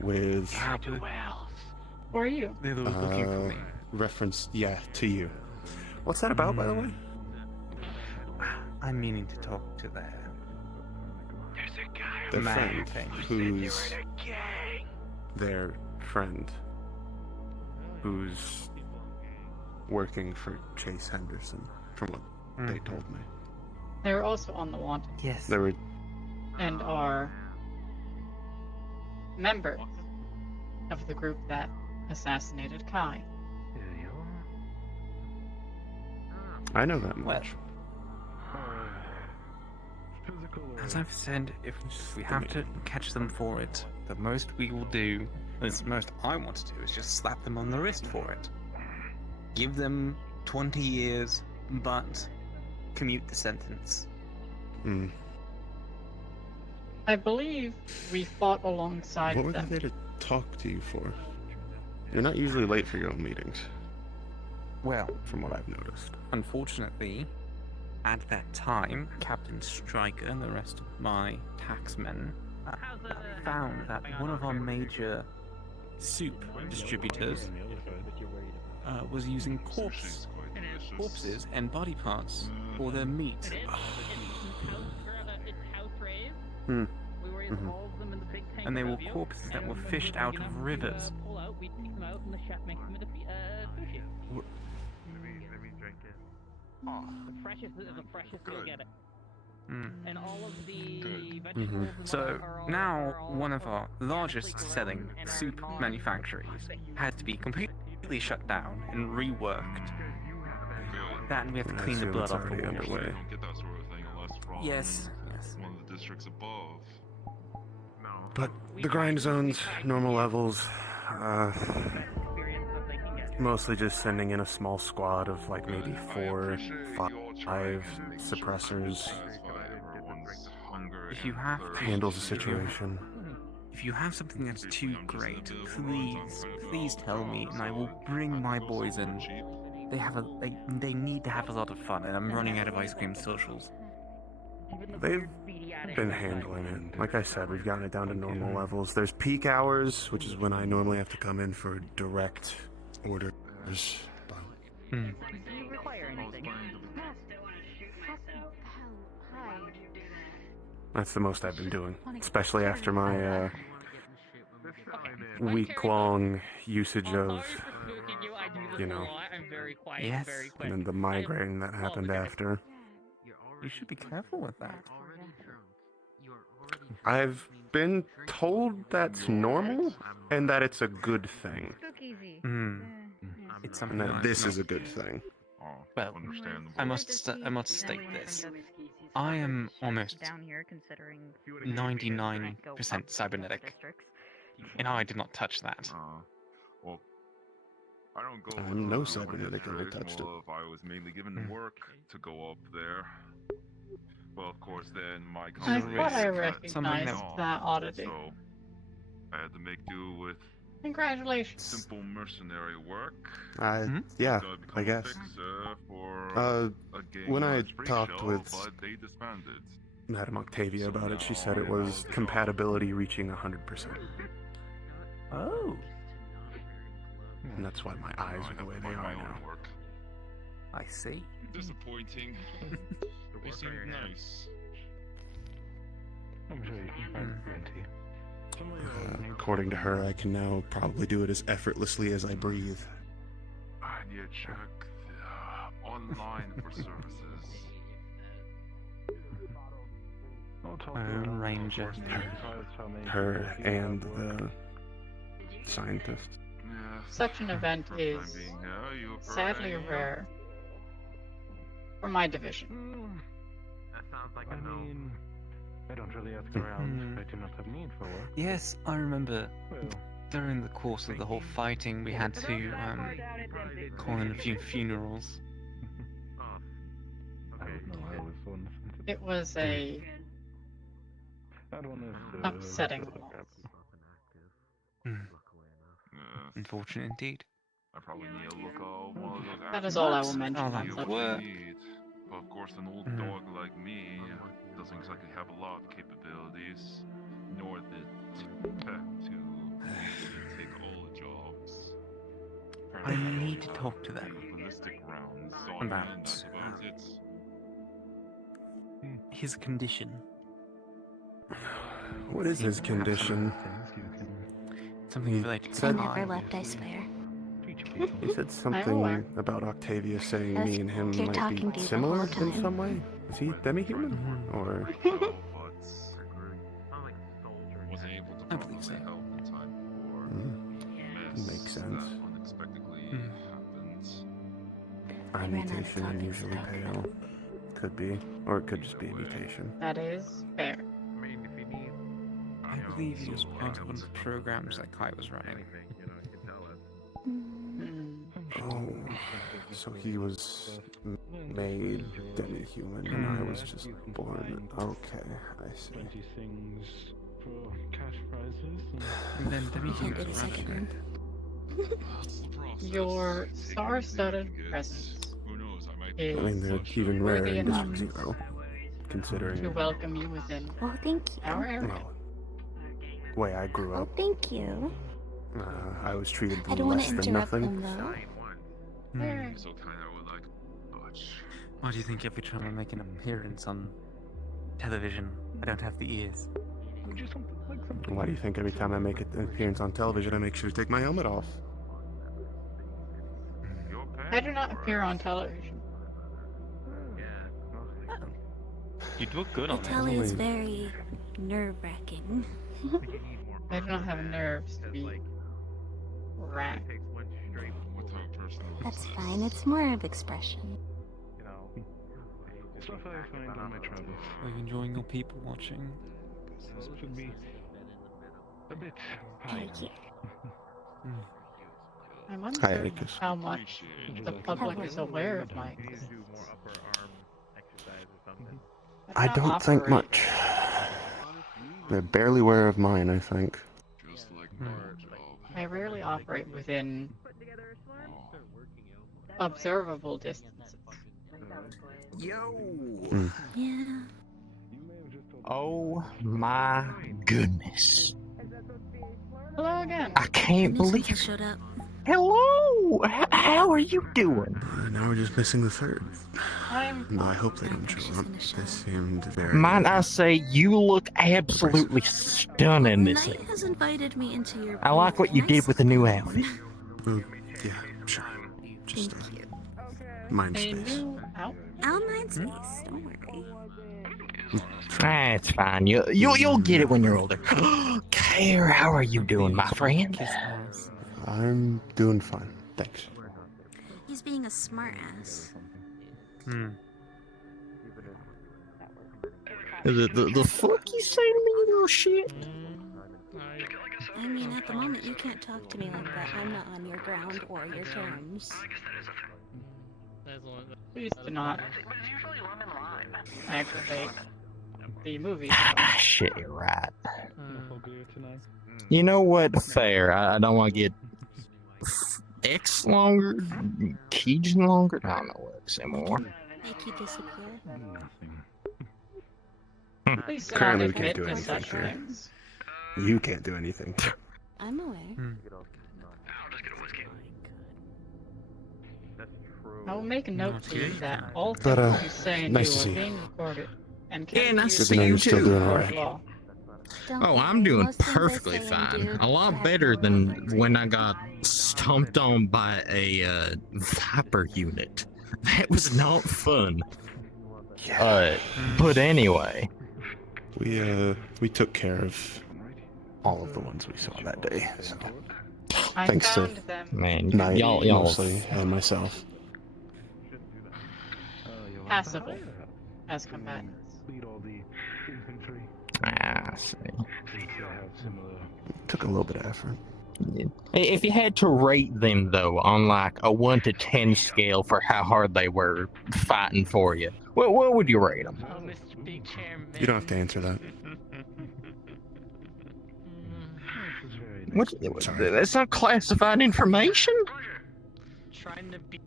with Who are you? They were looking for me. reference, to you. What's that about, by the way? I'm meaning to talk to their Their man friend, thing. who's their friend, who's working for Chase Henderson, from what they told me. They're also on the wanted. Yes. They were And are members of the group that assassinated Kai. I know that much. As I've said, if we have to catch them for it, the most we will do, the most I want to do, is just slap them on the wrist for it. Give them 20 years, but commute the sentence. I believe we fought alongside What were them. they there to talk to you for? You're not usually late for your own meetings. Well, from what I've noticed. Unfortunately, at that time, Captain Stryker and the rest of my taxmen found that one of our major soup distributors was using corpses and body parts for their meat. And they were corpses that were fished out of rivers. The freshest you'll get it. And all of the So now one of our largest selling soup manufacturers had to be completely shut down and reworked. That and we have to clean the blood off the walls. You don't get that sort of thing unless from Yes. one of the districts above. But the grind zones, normal levels, mostly just sending in a small squad of like maybe 4, 5 suppressors. If you have Handles the situation. If you have something that's too great, please tell me, and I will bring my boys in. They need to have a lot of fun, and I'm running out of ice cream socials. They've been handling it. Like I said, we've gotten it down to normal levels. There's peak hours, which is when I normally have to come in for direct orders. Do you require anything? That's the most I've been doing, especially after my week-long usage of, Yes. and then the migraine that happened after. You should be careful with that. I've been told that's normal and that it's a good thing. It's And something that this is a good thing. Well, I must state this. I am almost 99% cybernetic, and I did not touch that. Well, I don't go. I'm no with cybernetic, and I district. touched it. Well, if I was mainly given work to go up there, well, of course, then my I thought I recognized that oddity. So I had to make do with Congratulations. simple mercenary work. Yeah, Gotta become I a guess. fixer for a gang When I freak talked show, with but they disbanded. Madam Octavia about it, she said it was compatibility reaching 100%. Oh. And that's why my eyes are the way they are now. I see. Disappointing. They seem nice. I'm sure you can find plenty. According to her, I can now probably do it as effortlessly as I breathe. I need to check online for services. Ranger. Her and the scientist. Such an event is sadly rare for my division. That sounds like a no. I don't really ask around. I do not have need for work. Yes, I remember during the course of the whole fighting, we had to call in a few funerals. It was a upsetting loss. Unfortunate indeed. I probably need to look at one of those. That is all I will mention Oh, on that such work. But of course, an old dog like me doesn't exactly have a lot of capabilities, nor the tech to take all the jobs. I need to talk to them ballistic rounds, so about that's about it. his condition. What is his condition? Something related I to never Kai. left, I swear. He said something about Octavia saying me and him You're might talking be to you the similar whole in time. some way. Is he demi-human? Or Wasn't able to I believe so. properly help in time for mess makes sense. that unexpectedly happened. a mutation and usually pale? Could be, or it could just be a mutation. That is fair. I believe he was part of one of the programs that Kai was running. Oh, so he was made demi-human and I was just born. Okay, I see. Things for cash prizes. And then demi-humans were running. Your star-studded presence I is mean, they're even rarer worthy in enough District Zero, considering to welcome you within Oh, thank you. our area. well, the way I grew Oh, up. thank you. I was treated I don't want less to than interrupt nothing. them, though. So kind of would like, Butch. Why do you think every time I make an appearance on television, I don't have the ears? Why do you think every time I make an appearance on television, I make sure to take my helmet off? I do not appear on television. You'd look good on Telly is very nerve-wracking. I do not have nerves to be racked. That's fine, it's more of expression. Stuff I find on my travels. Are you enjoying your people watching? Should be a bit high. Thank you. I'm Hi, uncertain Atticus. how much the public is aware of my existence. I don't think much. They're barely aware of mine, I think. I rarely operate within observable distances. Mm. Yeah. Oh my goodness. Hello again. I can't New believe Central showed up. Hello! How are you doing? Now we're just missing the third. I'm No, I hope they don't show up. This seemed very... Might I say, you look absolutely stunning this Knight evening. has invited me into your I like what you did with the new outfit. Well, yeah, sure. Just, mind a space. new out. I'll mind space, don't worry. That's fine. You'll get it when you're older. Care, how are you doing, my friend? I'm doing fine, thanks. He's being a smartass. The fuck you say to me, you little shit? I mean, at the moment, you can't talk to me like that. I'm not on your ground or your terms. Please do not aggravate the movie. Shit, you're right. You know what? Fair. I don't want to get X longer, Keegan longer. I don't know what X anymore. Make you disappear. Please do Currently, not we can't admit do to such anything here. things. You can't do anything. I'm aware. I will make a note to you that all things But, you say and nice do to are see you. being recorded and Yeah, can nice be to see used you You're still too. doing for alright. law. Oh, I'm doing perfectly fine. A lot better than when I got stomped on by a Viper unit. That was not fun. But anyway. We took care of all of the ones we saw that day, so... I Thanks to found them Man, Knight y'all mostly, and myself. passable as combatants. I see. Took a little bit of effort. If you had to rate them though, on like a 1 to 10 scale for how hard they were fighting for you, what would you rate them? Oh, Mr. Big Chairman. You don't have to answer that. What? That's not classified information. Trying to be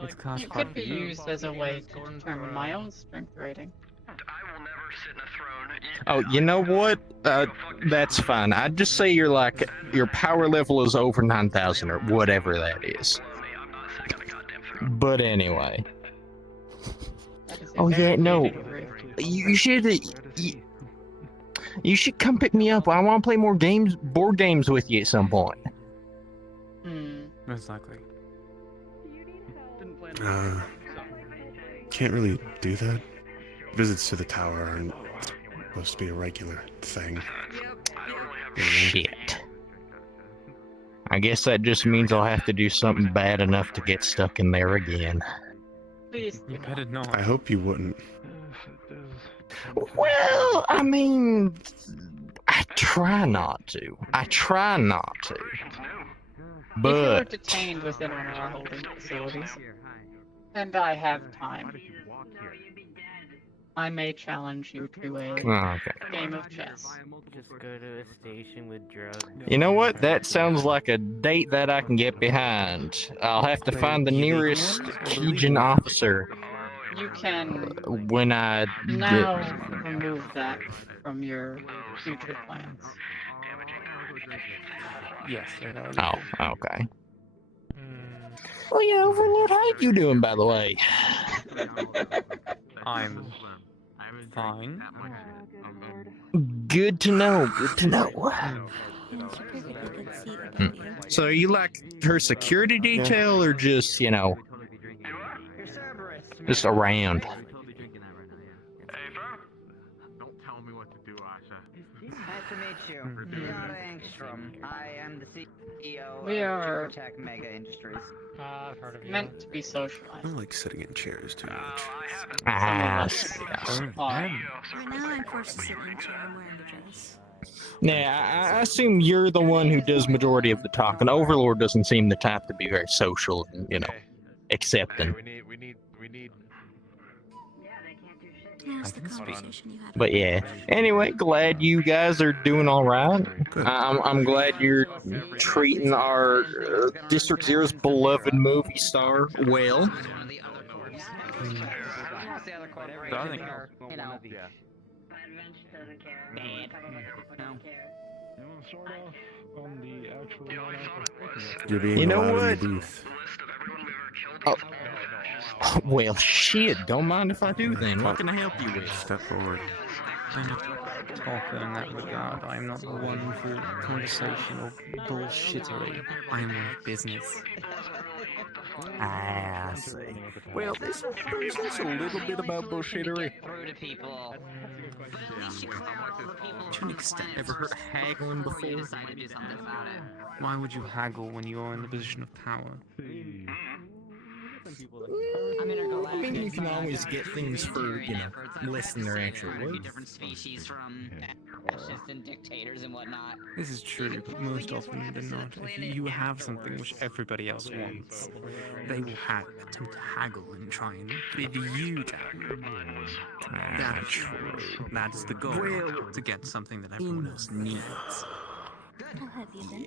like It could be used as a way to determine my own strength rating. I will never Oh, you know what? That's fine. I'd just say you're like, your power level is over 9,000 or whatever that is. But anyway. Oh yeah, no. You should come pick me up. I want to play more games, board games with you at some point. Most likely. Can't really do that. Visits to the tower aren't supposed to be a regular thing. Shit. I guess that just means I'll have to do something bad enough to get stuck in there again. Please. You better not. I hope you wouldn't. Well, I mean, I try not to. If you were But detained within one of our holding facilities, and I have time, I may challenge you to a okay. game of chess. Just go to a station with drugs. You know what? That sounds like a date that I can get behind. I'll have to find the nearest Keijin officer You can when I now remove that from your future plans. Yes. Oh, okay. Oh yeah, Overlord, how you doing, by the way? I'm fine. Good to know. Good to know. So are you like her security detail, or just, you know, just around? Don't tell me what to do, Asha. Nice to meet you. Yara Engstrom. I am the CEO We are of Tech Mega Industries. I've heard of you. meant to be socialized. I don't like sitting in chairs too much. Ah, Right now I'm forced to sit in a chair. I'm wearing a dress. yeah, I assume you're the one who does majority of the talking. Overlord doesn't seem the type to be very social and, you know, accepting. We need. How's the conversation you had? But yeah. Anyway, glad you guys are doing all right. I'm glad you're treating our District Zero's beloved movie star well. Darling. You know, You're You know being allowed in what? the booth. Oh. Well, shit. Don't mind if I do then. What can I help you with? Step forward. I'm not a talker in that regard. I am not the one for conversation or bullshittery. I am one of business. I see. Well, there's a little bit about bullshittery. Through to people. To an extent, ever heard of haggling before? Decide to do something about it. Why would you haggle when you are in the position of power? I mean, you can always get things for, you know, less than their actual worth. Different species from assistant dictators and whatnot. This is true, but most often than not, if you have something which everybody else wants, they will attempt to haggle and try and bid you down. That's true. That is the goal, to get something that everyone else needs. How have you been?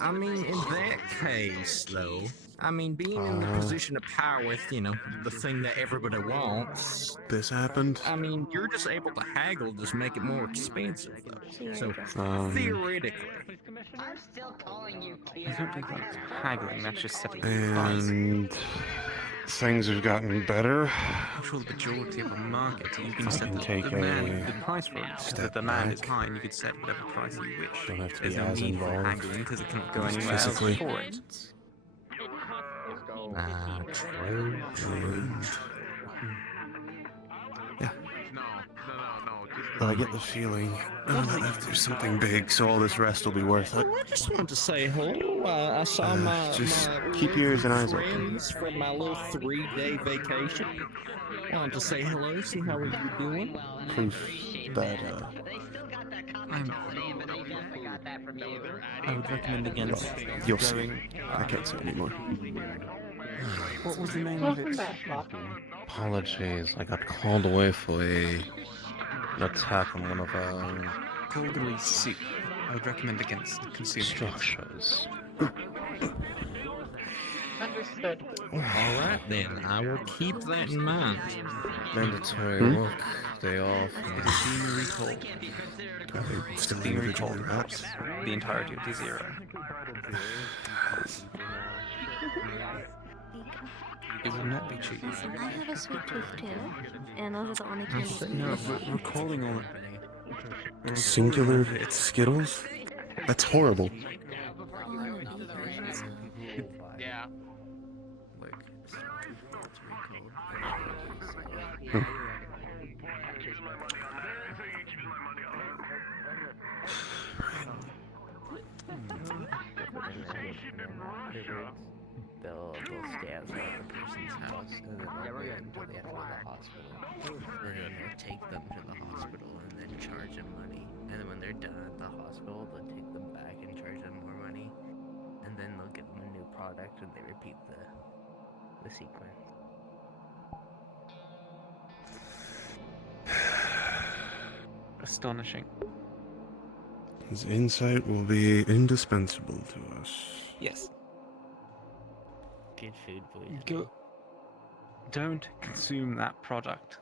I mean, in that case, though, I mean, being in the position of power with, you know, the thing that everybody wants. This happened? I mean, you're just able to haggle, just make it more expensive, though. So, theoretically. I'm still calling you I don't think that's haggling, that's just setting And things have gotten better. Control the majority of the market, you can set the take demand, a the price for it. step If the demand is back. high, and you could set whatever price you wish. Don't have to be There's no as need for involved. haggling because it can't go anywhere else Physically. for it. True. Yeah. But I get the feeling that there's something big, so all this rest will be worth it. I just wanted to say hello. I saw my just my keep your ears and eyes open. friends from my little 3-day vacation. Wanted to say hello, see how are you doing? Proof that I would recommend against you'll see. going. I can't say anymore. What was the name of it? Apologies, I got called away for an attack on one of our Golgari soup. I would recommend against consuming structures. Understood. Alright then, I will keep that in mind. Mandatory Hmm? work, day off. Being recalled. Still Being individual recalled. maps. The entirety of D0. It would not be cheap. Listen, I have a sweet tooth too, and those are the only candies. No, but recalling all Singular Skittles? That's horrible. Yeah. Hmm. They'll stay outside the person's house and then they'll wait until they have to go to the hospital. We're gonna take them to the hospital and then charge them money. And then when they're done at the hospital, they'll take them back and charge them more money. And then they'll give them a new product and they repeat the sequence. Astonishing. His insight will be indispensable to us. Yes. Get food poisoning. Go. Don't consume that product.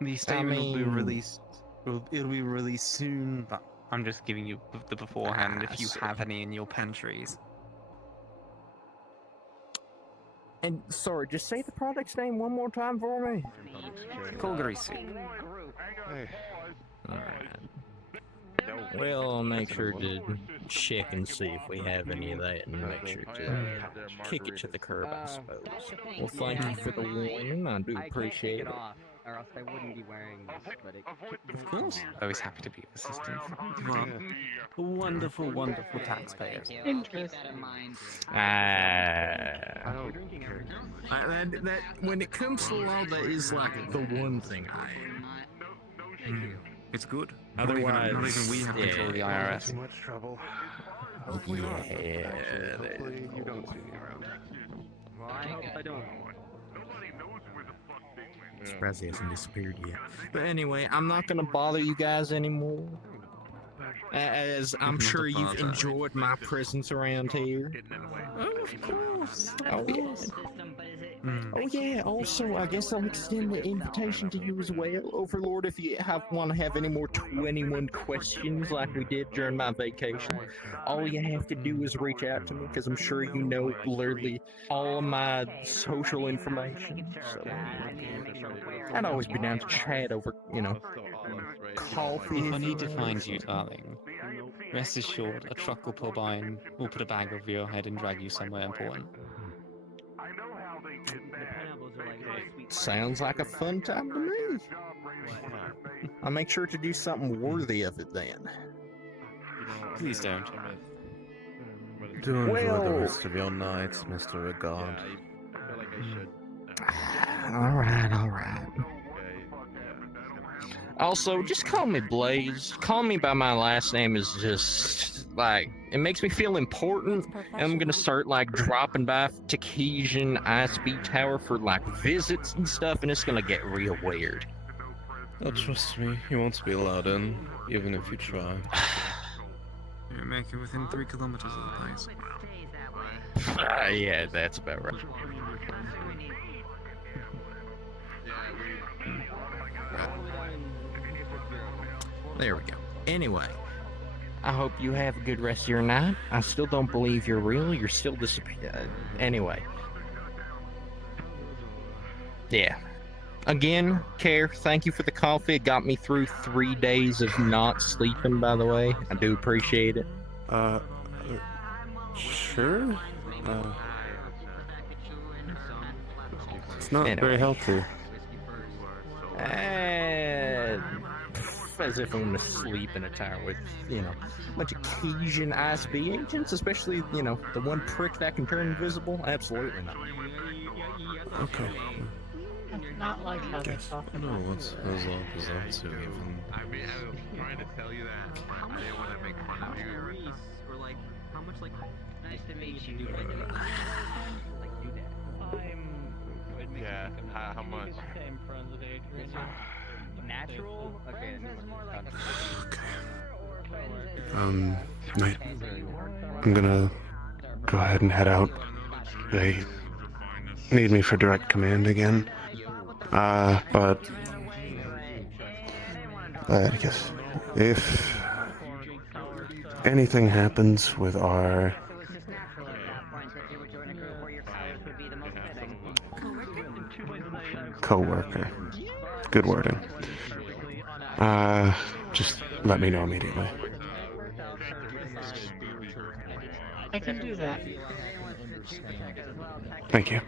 The statement will be mean- released. It'll be released soon, but I'm just giving you the beforehand if you have any in your pantries. And sorry, just say the product's name one more time for me. Colgary soup. Alright. Well, I'll make sure to check and see if we have any of that and make sure to kick it to the curb, I suppose. Well, thank you for the warning. I do appreciate it. Or else I wouldn't be wearing this, but it... Of course. Always happy to be of assistance. You are wonderful, wonderful taxpayers. Interesting. That when it comes to law, that is like the one thing I am. It's good. Otherwise, not even we have control of the IRS. Too much trouble. Yeah. Hopefully you don't see me around. Well, I hope I don't. Surprised he hasn't disappeared yet. But anyway, I'm not gonna bother you guys anymore. As I'm sure you've enjoyed my presence around here. Of course. Oh yeah. Oh yeah. Also, I guess I'll extend the invitation to you as well, Overlord. If you want to have any more 21 questions like we did during my vacation, all you have to do is reach out to me because I'm sure you know literally all of my social information. So I'd always be down to chat over, coffee. If I need to find you, darling, rest assured, a truck will pull by and we'll put a bag over your head and drag you somewhere important. Sounds like a fun time to me. I'll make sure to do something worthy of it then. Please don't. Do enjoy the Well- rest of your night, Mr. Regard. Alright. Also, just call me Blaze. Call me by my last name is just, it makes me feel important. And I'm gonna start, dropping by Takesian ISB Tower for, visits and stuff, and it's gonna get real weird. Oh, trust me, you won't be allowed in, even if you try. You make it within 3 kilometers of the place. Yeah, that's about right. There we go. Anyway, I hope you have a good rest of your night. I still don't believe you're real. You're still disappearing. Anyway. Yeah. Again, Care, thank you for the coffee. It got me through 3 days of not sleeping, by the way. I do appreciate it. Sure? It's not very healthy. As if I'm gonna sleep in a tower with, a bunch of Cajun ISB agents, especially, the one prick that can turn invisible. Absolutely not. Okay. Not like how they Guess. talk I know what Herzog is up to, even. I mean, I was trying to tell you that. I didn't want to make fun of you. Or how much Nice to meet you. Yeah, how much? Natural? Okay. Night. I'm gonna go ahead and head out. They need me for direct command again. But I guess if anything happens with our co-worker, good wording, just let me know immediately. I can do that. Thank you.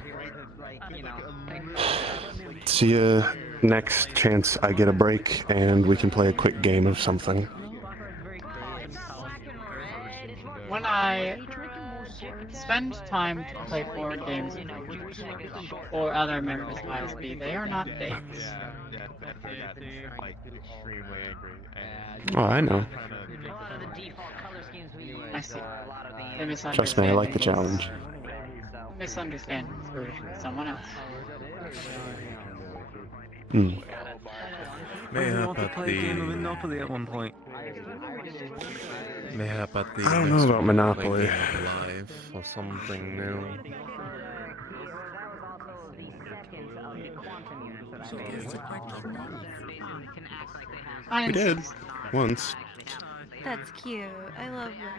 See you next chance I get a break and we can play a quick game of something. When I spend time to play board games or other members of ISB, they are not dates. Oh, I know. I see. They misunderstand. Trust me, I like the challenge. Misunderstanding for someone else. Mayhap at the game of Monopoly at one point. Mayhap at the I don't know about Monopoly. Live or something new. We did once. That's cute. I love that.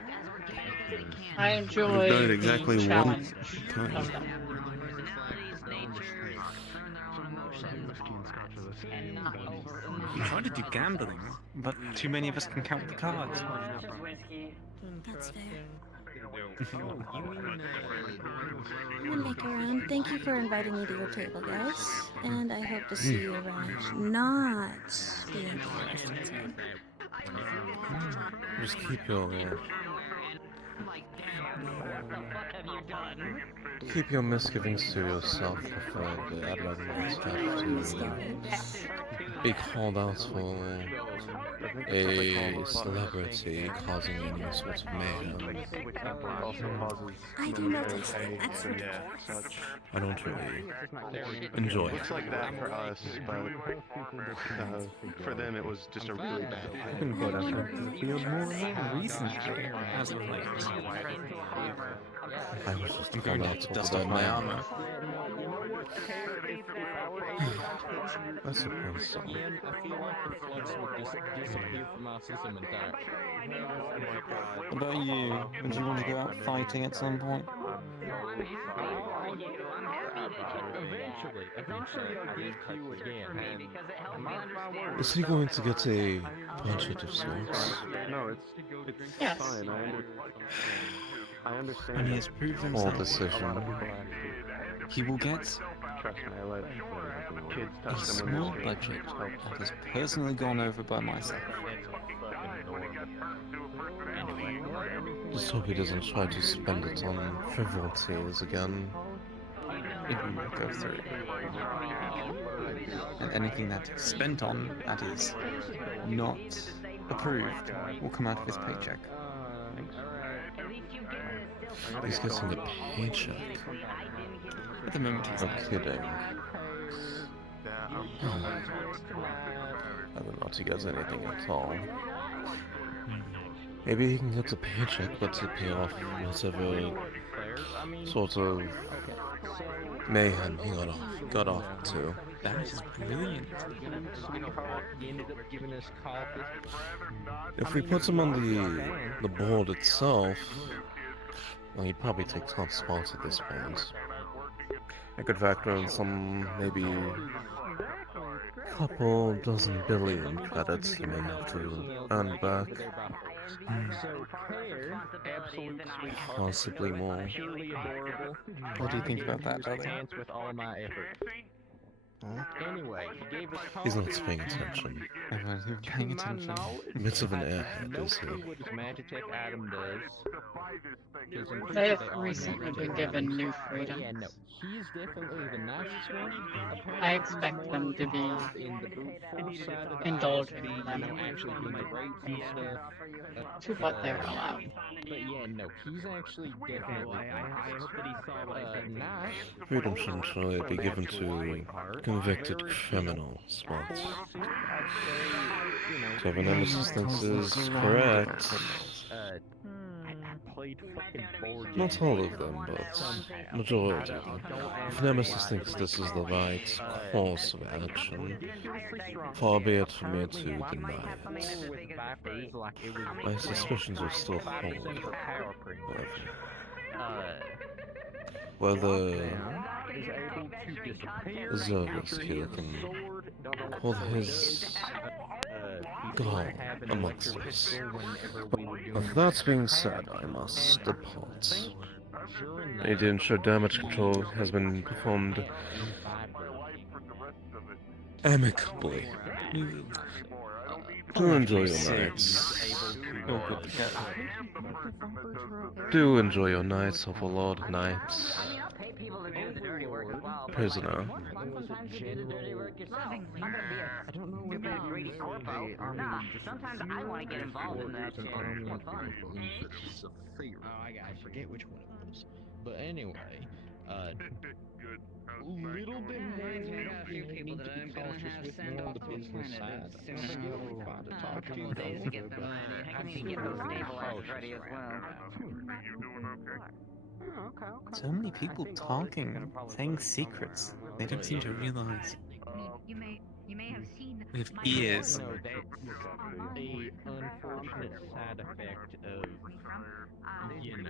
I enjoy We've done it exactly the one challenge time. of them. We tried to do gambling, but too many of us can count the cards. That's fair. I'm gonna make around. Thank you for inviting me to your table, guys. And I hope to see you around. Not the interesting side. Just keep your misgivings to yourself. I'd rather not have to be called out for a celebrity causing any sort of mayhem. I do notice that. That's ridiculous. I don't really enjoy it. Looks like that for us, but for them it was just a really bad I've been brought up in the field more recently, as of late. I was just I'm going to have to dust off my armor. I suppose so. What about you? Would you want to go out fighting at some point? Is he going to get a budget of sorts? No, it's Yes. fine. I understand. And he has proved Full himself. decision. He will get Trust me, I let kids a touch them small with budget that has personally gone over by myself. Just hope he doesn't try to spend it on frivolities again. It will go through. And anything that is spent on that is not approved will come out of his paycheck. He's getting a paycheck. At the moment he's I'm not. kidding. Whether or not he gets anything at all. Maybe he can get a paycheck, but to pay off whatever sort of mayhem he got off to. That is brilliant. If we put him on the board itself, well, he'd probably take top spots at this point. I could factor in some, maybe couple dozen billion credits he may have to earn back. Possibly more. What do you think about that, brother? With all my effort. Anyway, he gave us He's not paying attention. Everyone's paying attention. Bits of an airhead, is he? what his Magitech Adam does. They have recently been given new freedom. Yeah, no, he's definitely the nicest one. I expect them to be indulging in them to what they're allowed. But yeah, no, he's actually definitely nice. Freedom shouldn't really be given to convicted criminals, but Kevin Emerson thinks is correct. played fucking board Not games. all of them, but majority. If Nemesis thinks this is the right course of action, far be it from me to deny it. My suspicions are still hold. Whether Zergus here can hold his God amongst us. With that being said, I must depart. Need to ensure damage control has been performed amicably. Do enjoy your nights. Do enjoy your nights, Overlord Knights. Prisoner. I don't know what that greedy corpo. Nah, sometimes I want to get involved in that shit. It's more fun. I forget which one it was. But anyway, little bit more need to be cautious with more on the business side. A couple of days to get the money. I need to get those stabilizers ready as well. So many people talking, saying secrets. They don't seem to realize. You may have seen. We have ears. No, that's the unfortunate side effect of, you know.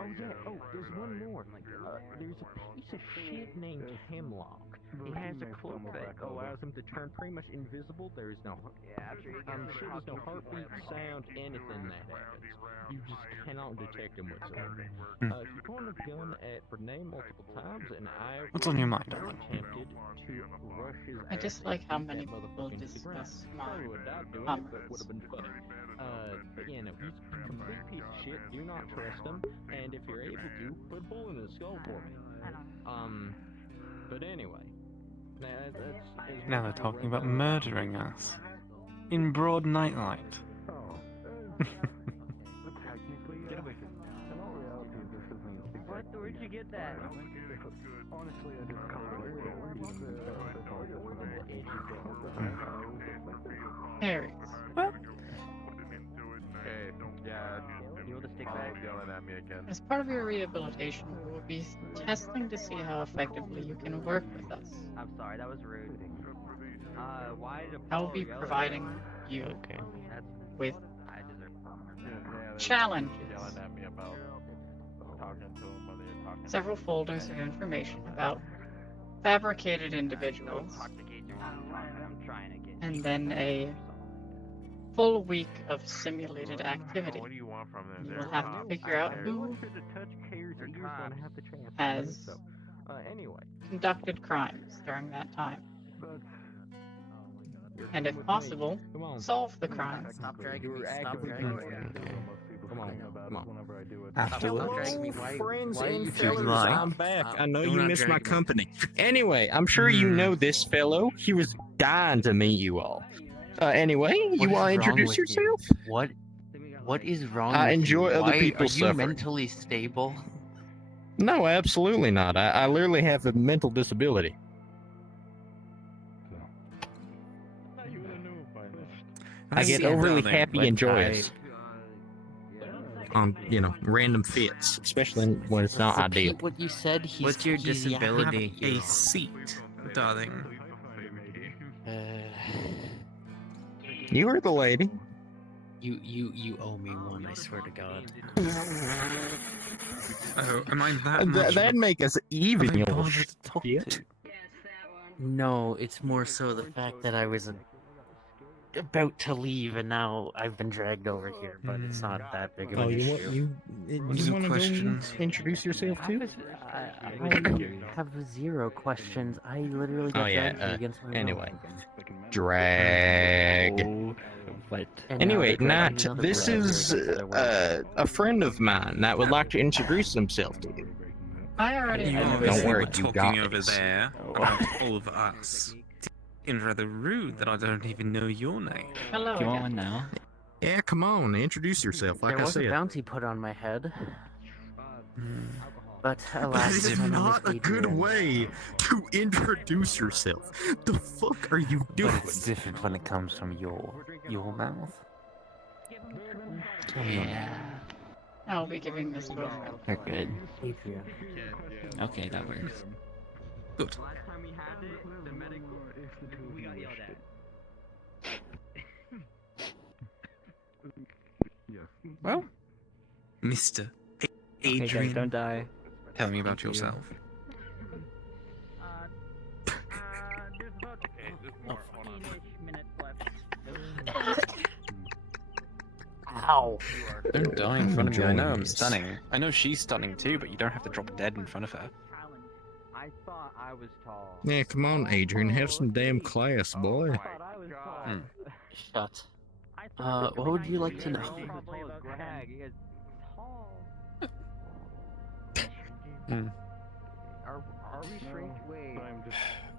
Oh yeah, there's one more. There's a piece of shit named Hemlock. He has a cloak that allows him to turn pretty much invisible. There's no, I'm sure there's no heartbeat, sound, anything that happens. You just cannot detect him whatsoever. If you point a gun at Renee multiple times, and I What's on your mind, was Alan? tempted to rush his I ass just like how into many that people motherfucking discuss ground. my Probably would not do it, but would have been funny. But yeah, no, he's a complete piece of shit. Do not trust him, and if you're able to, put a bullet in his skull for me. But anyway, Now they're talking about murdering us. In broad nightlight. Where'd you get that? Honestly, I just Harry. Hey, yeah, you the stick back yelling at me again. As part of your rehabilitation, we will be testing to see how effectively you can work with us. I'm sorry, that was rude. Why did I will be providing you with challenges. Yelling at me about talking to him whether you're talking Several folders of information about fabricated individuals, and then a full week of simulated activity. What do you want from them? You will have to figure out who has conducted crimes during that time. And if possible, solve the crimes. Stop dragging me. Stop dragging me. Come on. Afterwards. Friends If and you'd fellows, like. I'm back. I know Do you not missed my drag me. company. Anyway, I'm sure you know this fellow. He was dying to meet you all. Anyway, you want to introduce yourself? What is wrong I with enjoy you? other Why, people are you suffering. mentally stable? No, absolutely not. I literally have a mental disability. I get overly happy and joyous on, random fits, especially when it's not ideal. Repeat what you said. What's your disability? A seat, darling. You were the lady. You owe me one. I swear to God. Oh, am I that much? That'd make us even, you little bothered to talk shit. to? No, it's more so the fact that I was about to leave and now I've been dragged over here, but it's not that big of Oh, an you issue. want to questions? go introduce yourself too? I have zero questions. I literally got Oh yeah. dragged against my will. Anyway, drag. And Anyway, now they're Nat, dragging another this driver is against their will. a friend of mine that would like to introduce himself to you. I already You have obviously worry, were you talking got over this. there about all of us. It's rather rude that I don't even know your name. Hello. Do you want again. one now? Yeah, come on, introduce yourself. Like There I was a said. bounty put on my head. But That alas, is my name not a good Adrian. way to introduce yourself. The fuck are you doing? But it's different when it comes from your mouth. Yeah. I'll be giving this to a friend. They're good. Okay, that works. Good. Last time we had it, the medic we got yelled at. Well, Mr. Okay, Adrian, don't die. tell me about yourself. There's about There's more. Hold on. 15-ish minutes left. Ow. Don't die in front of me. I know I'm stunning. I know she's stunning too, but you don't have to drop dead in front of her. I thought I was tall. Yeah, come on, Adrian, have some damn class, boy. Shut. What would you like to know? Are we strange? Wait.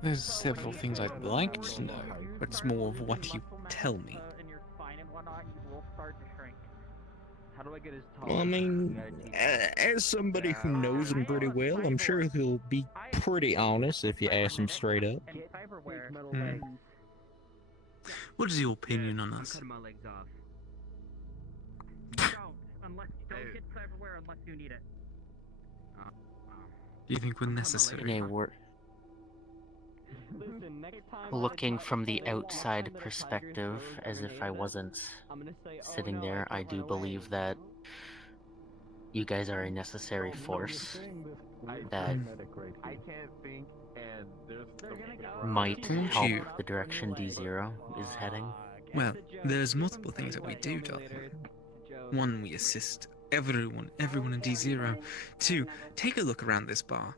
There's several things I'd like to know, but it's more of what you tell me. And you're fine and whatnot, you will start to shrink. How do I get his Well, I mean, as somebody who knows him pretty well, I'm sure he'll be pretty honest if you ask him straight up. What is your opinion on us? Cutting my legs off. Don't get cyberware unless you need it. Do you think we're necessary? Yeah, we're looking from the outside perspective, as if I wasn't sitting there. I do believe that you guys are a necessary force that I can't think, and there's might help the direction D0 is heading. Well, there's multiple things that we do, Dalton. One, we assist everyone in D0. Two, take a look around this bar.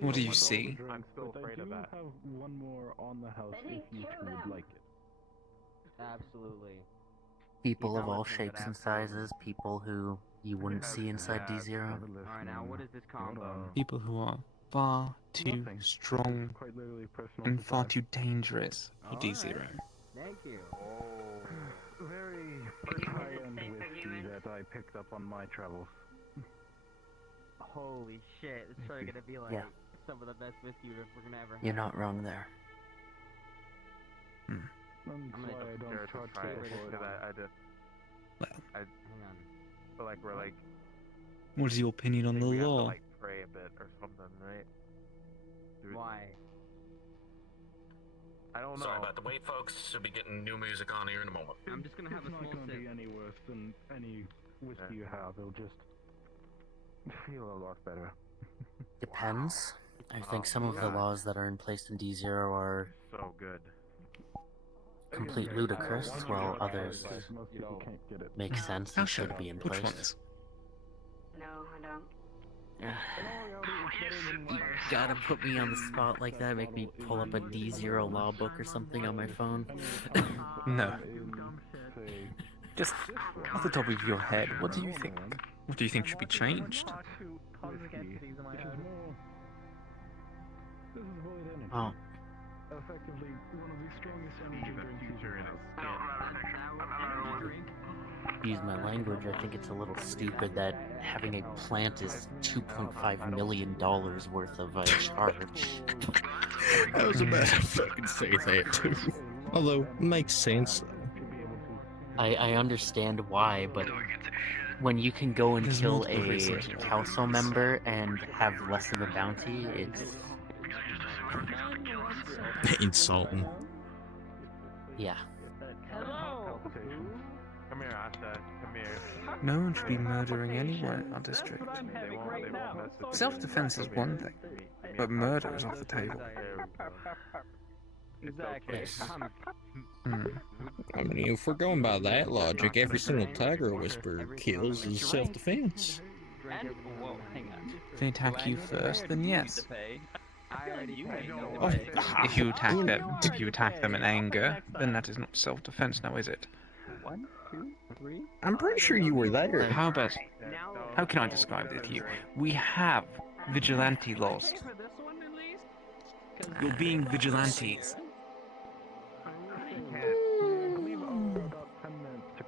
What do you see? I'm still afraid of that. I have one more on the house if you two would like it. Absolutely. People of all shapes and sizes, people who you wouldn't see inside D0. Alright, now what is this combo? People who are far too strong Quite literally personal. and far too dangerous for D0. Thank you. Very high-end whiskey that I picked up on my travels. Holy shit, it's probably gonna be like Yeah. some of the best whiskey we're gonna ever have. You're not wrong there. That's I'm why I don't charge people for it. I feel like we're like What is your opinion on the we have to law? like pray a bit or something, right? Why? I don't know. Sorry about the wait, folks. Should be getting new music on here in a moment. I'm just gonna have a It's not small going to sip. be any worse than any whiskey you have. It'll just feel a lot better. Depends. I think some of the laws that are in place in D0 are So good. complete ludicrous, while others Most people can't get it. make sense and should be in Which place. ones? No, I don't. You gotta put me on the spot like that, make me pull up a D0 law book or something on my phone. No. Just off the top of your head, what do you think? What do you think should be changed? Oh, Effectively, one of the strongest energy drinks use my language, I think it's a little stupid that having a plant is $2.5 million worth of a charge. I was about to fucking say that too. Although, makes sense. I understand why, but when you can go and There's kill multiple a reasons. council member and have less of a bounty, it's... Insulting. yeah. Come here, Asha. Come here. No one should be murdering anyone in our district. They won't mess with you. Self-defense is one thing, but murder is off the table. Exactly. I mean, if we're going by that logic, every single Tiger Whisperer kills is self-defense. If they attack you first, then yes. I already paid. If you attack them in anger, then that is not self-defense now, is it? 1, 2, 3. I'm pretty sure you were there. How can I describe this to you? We have vigilante laws. You're being vigilantes.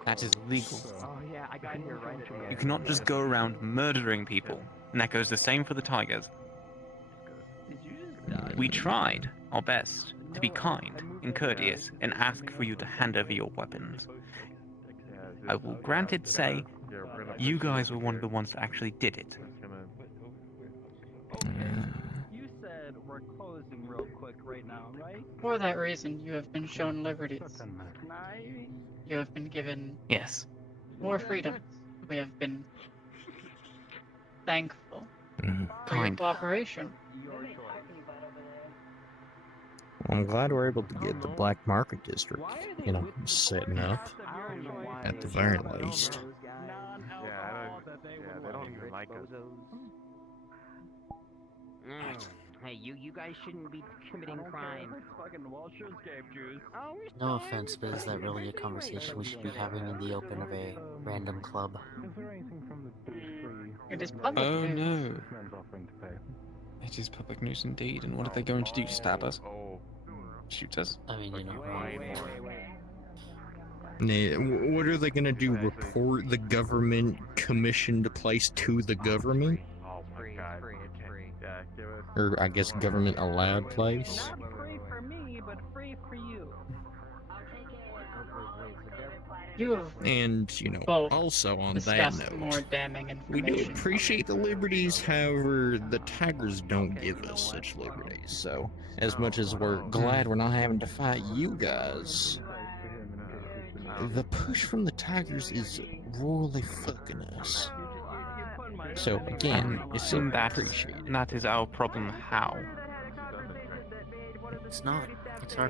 That is legal. Oh yeah, I got here right at the You end. cannot just go around murdering people. And that goes the same for the Tigers. We tried our best to be kind and courteous and ask for you to hand over your weapons. I will granted say you guys were one of the ones that actually did it. You said we're closing real quick right now, right? For that reason, you have been shown liberties. You have been given Yes. more freedom. We have been thankful for your Kind. cooperation. Well, I'm glad we're able to get the Black Market District, setting up. At the very least. They don't even like us. Hey, you guys shouldn't be committing crime. No offense, but is that really a conversation we should be having in the open of a random club? It is public Oh news. no. It is public news indeed, and what are they going to do? Stab us? Shoot us? I mean, What are they gonna do? Report the government commissioned place to the government? Or I guess government allowed place? Free for me, but free for you. You have And, both also on that discussed note, more damning we do information. appreciate the liberties, however, the Tigers don't give us such liberties, so as much as we're glad we're not having to fight you guys, the push from the Tigers is royally fucking us. So again, it's appreciated. That is our problem. How? It's not. It's our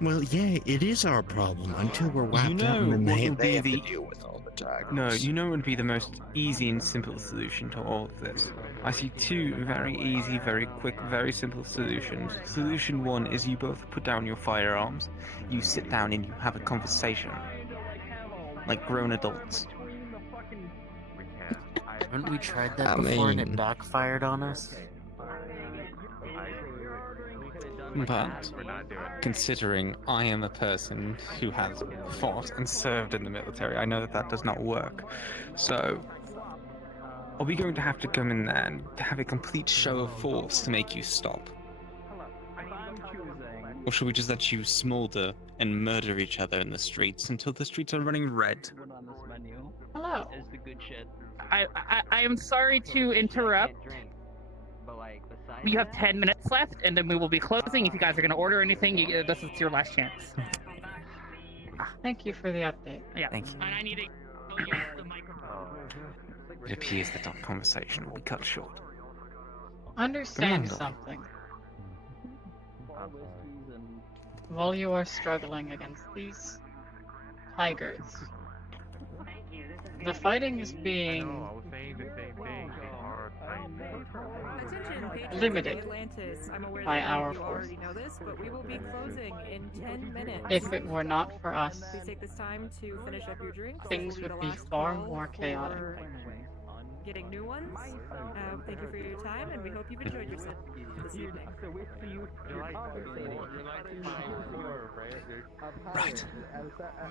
Well, yeah, it is our problem until we're wiped out and then what they would be have to the deal with all the Tigers. No, you know what would be the most easy and simple solution to all of this? I see two very easy, very quick, very simple solutions. Solution one is you both put down your firearms, you sit down and you have a conversation. Like grown adults. Haven't we tried that before and it backfired on us? But, considering I am a person who has fought and served in the military, I know that that does not work. So, are we going to have to come in there and have a complete show of force to make you stop? Or should we just let you smolder and murder each other in the streets until the streets are running red? Hello. Is the good shit. I am sorry to interrupt. You have 10 minutes left, and then we will be closing. If you guys are going to order anything, this is your last chance. Thank you for the update. Yeah. Thank you. And I need to use the microphone. It appears that our conversation will be cut short. Understand Commander. something. While you are struggling against these tigers, the fighting is being limited by our force. We will be closing in 10 minutes. If it were not for us, Please take this time to finish up your drinks. things This will would the be last far call more chaotic. for Getting new ones. Thank you for your time, and we hope you've enjoyed yourself this evening. Right.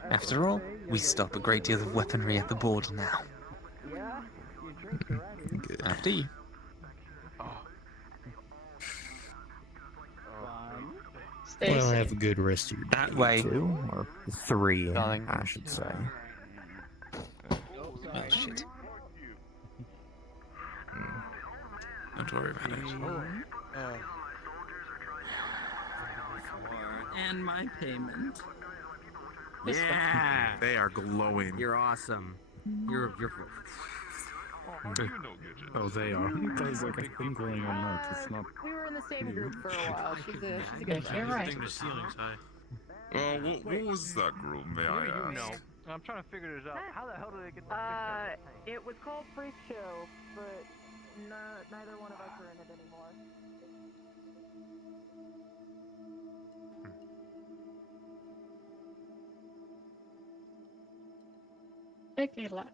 After all, we stop a great deal of weaponry at the border now. After you. Well, have a good rest of your day. That way. 2 or 3, Darling. I should say. Oh, shit. Don't worry about it. And my payment. Yeah, they are glowing. You're awesome. You're. Oh, they are. There's like a thing going on that. It's not. We were in the same group for a while. She's a good friend. You're right. The ceiling's high. What was that group, may I ask? I'm trying to figure this out. How the hell did they get It was called Freak Show, but neither one of us are in it anymore. Take a left.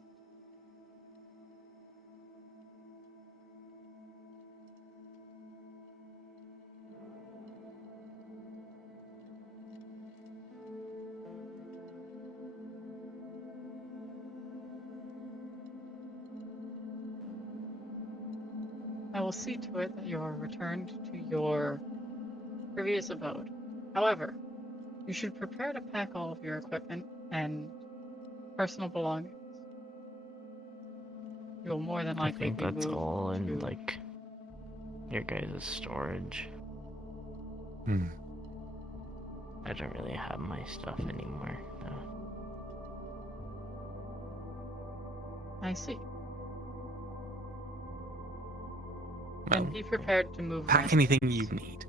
I will see to it that you are returned to your previous abode. However, You should prepare to pack all of your equipment and personal belongings. You will more than I likely think be that's moved all in to- like your guys' storage. Hmm. I don't really have my stuff anymore. No. I see. Well, And be prepared to move. pack west. anything you need.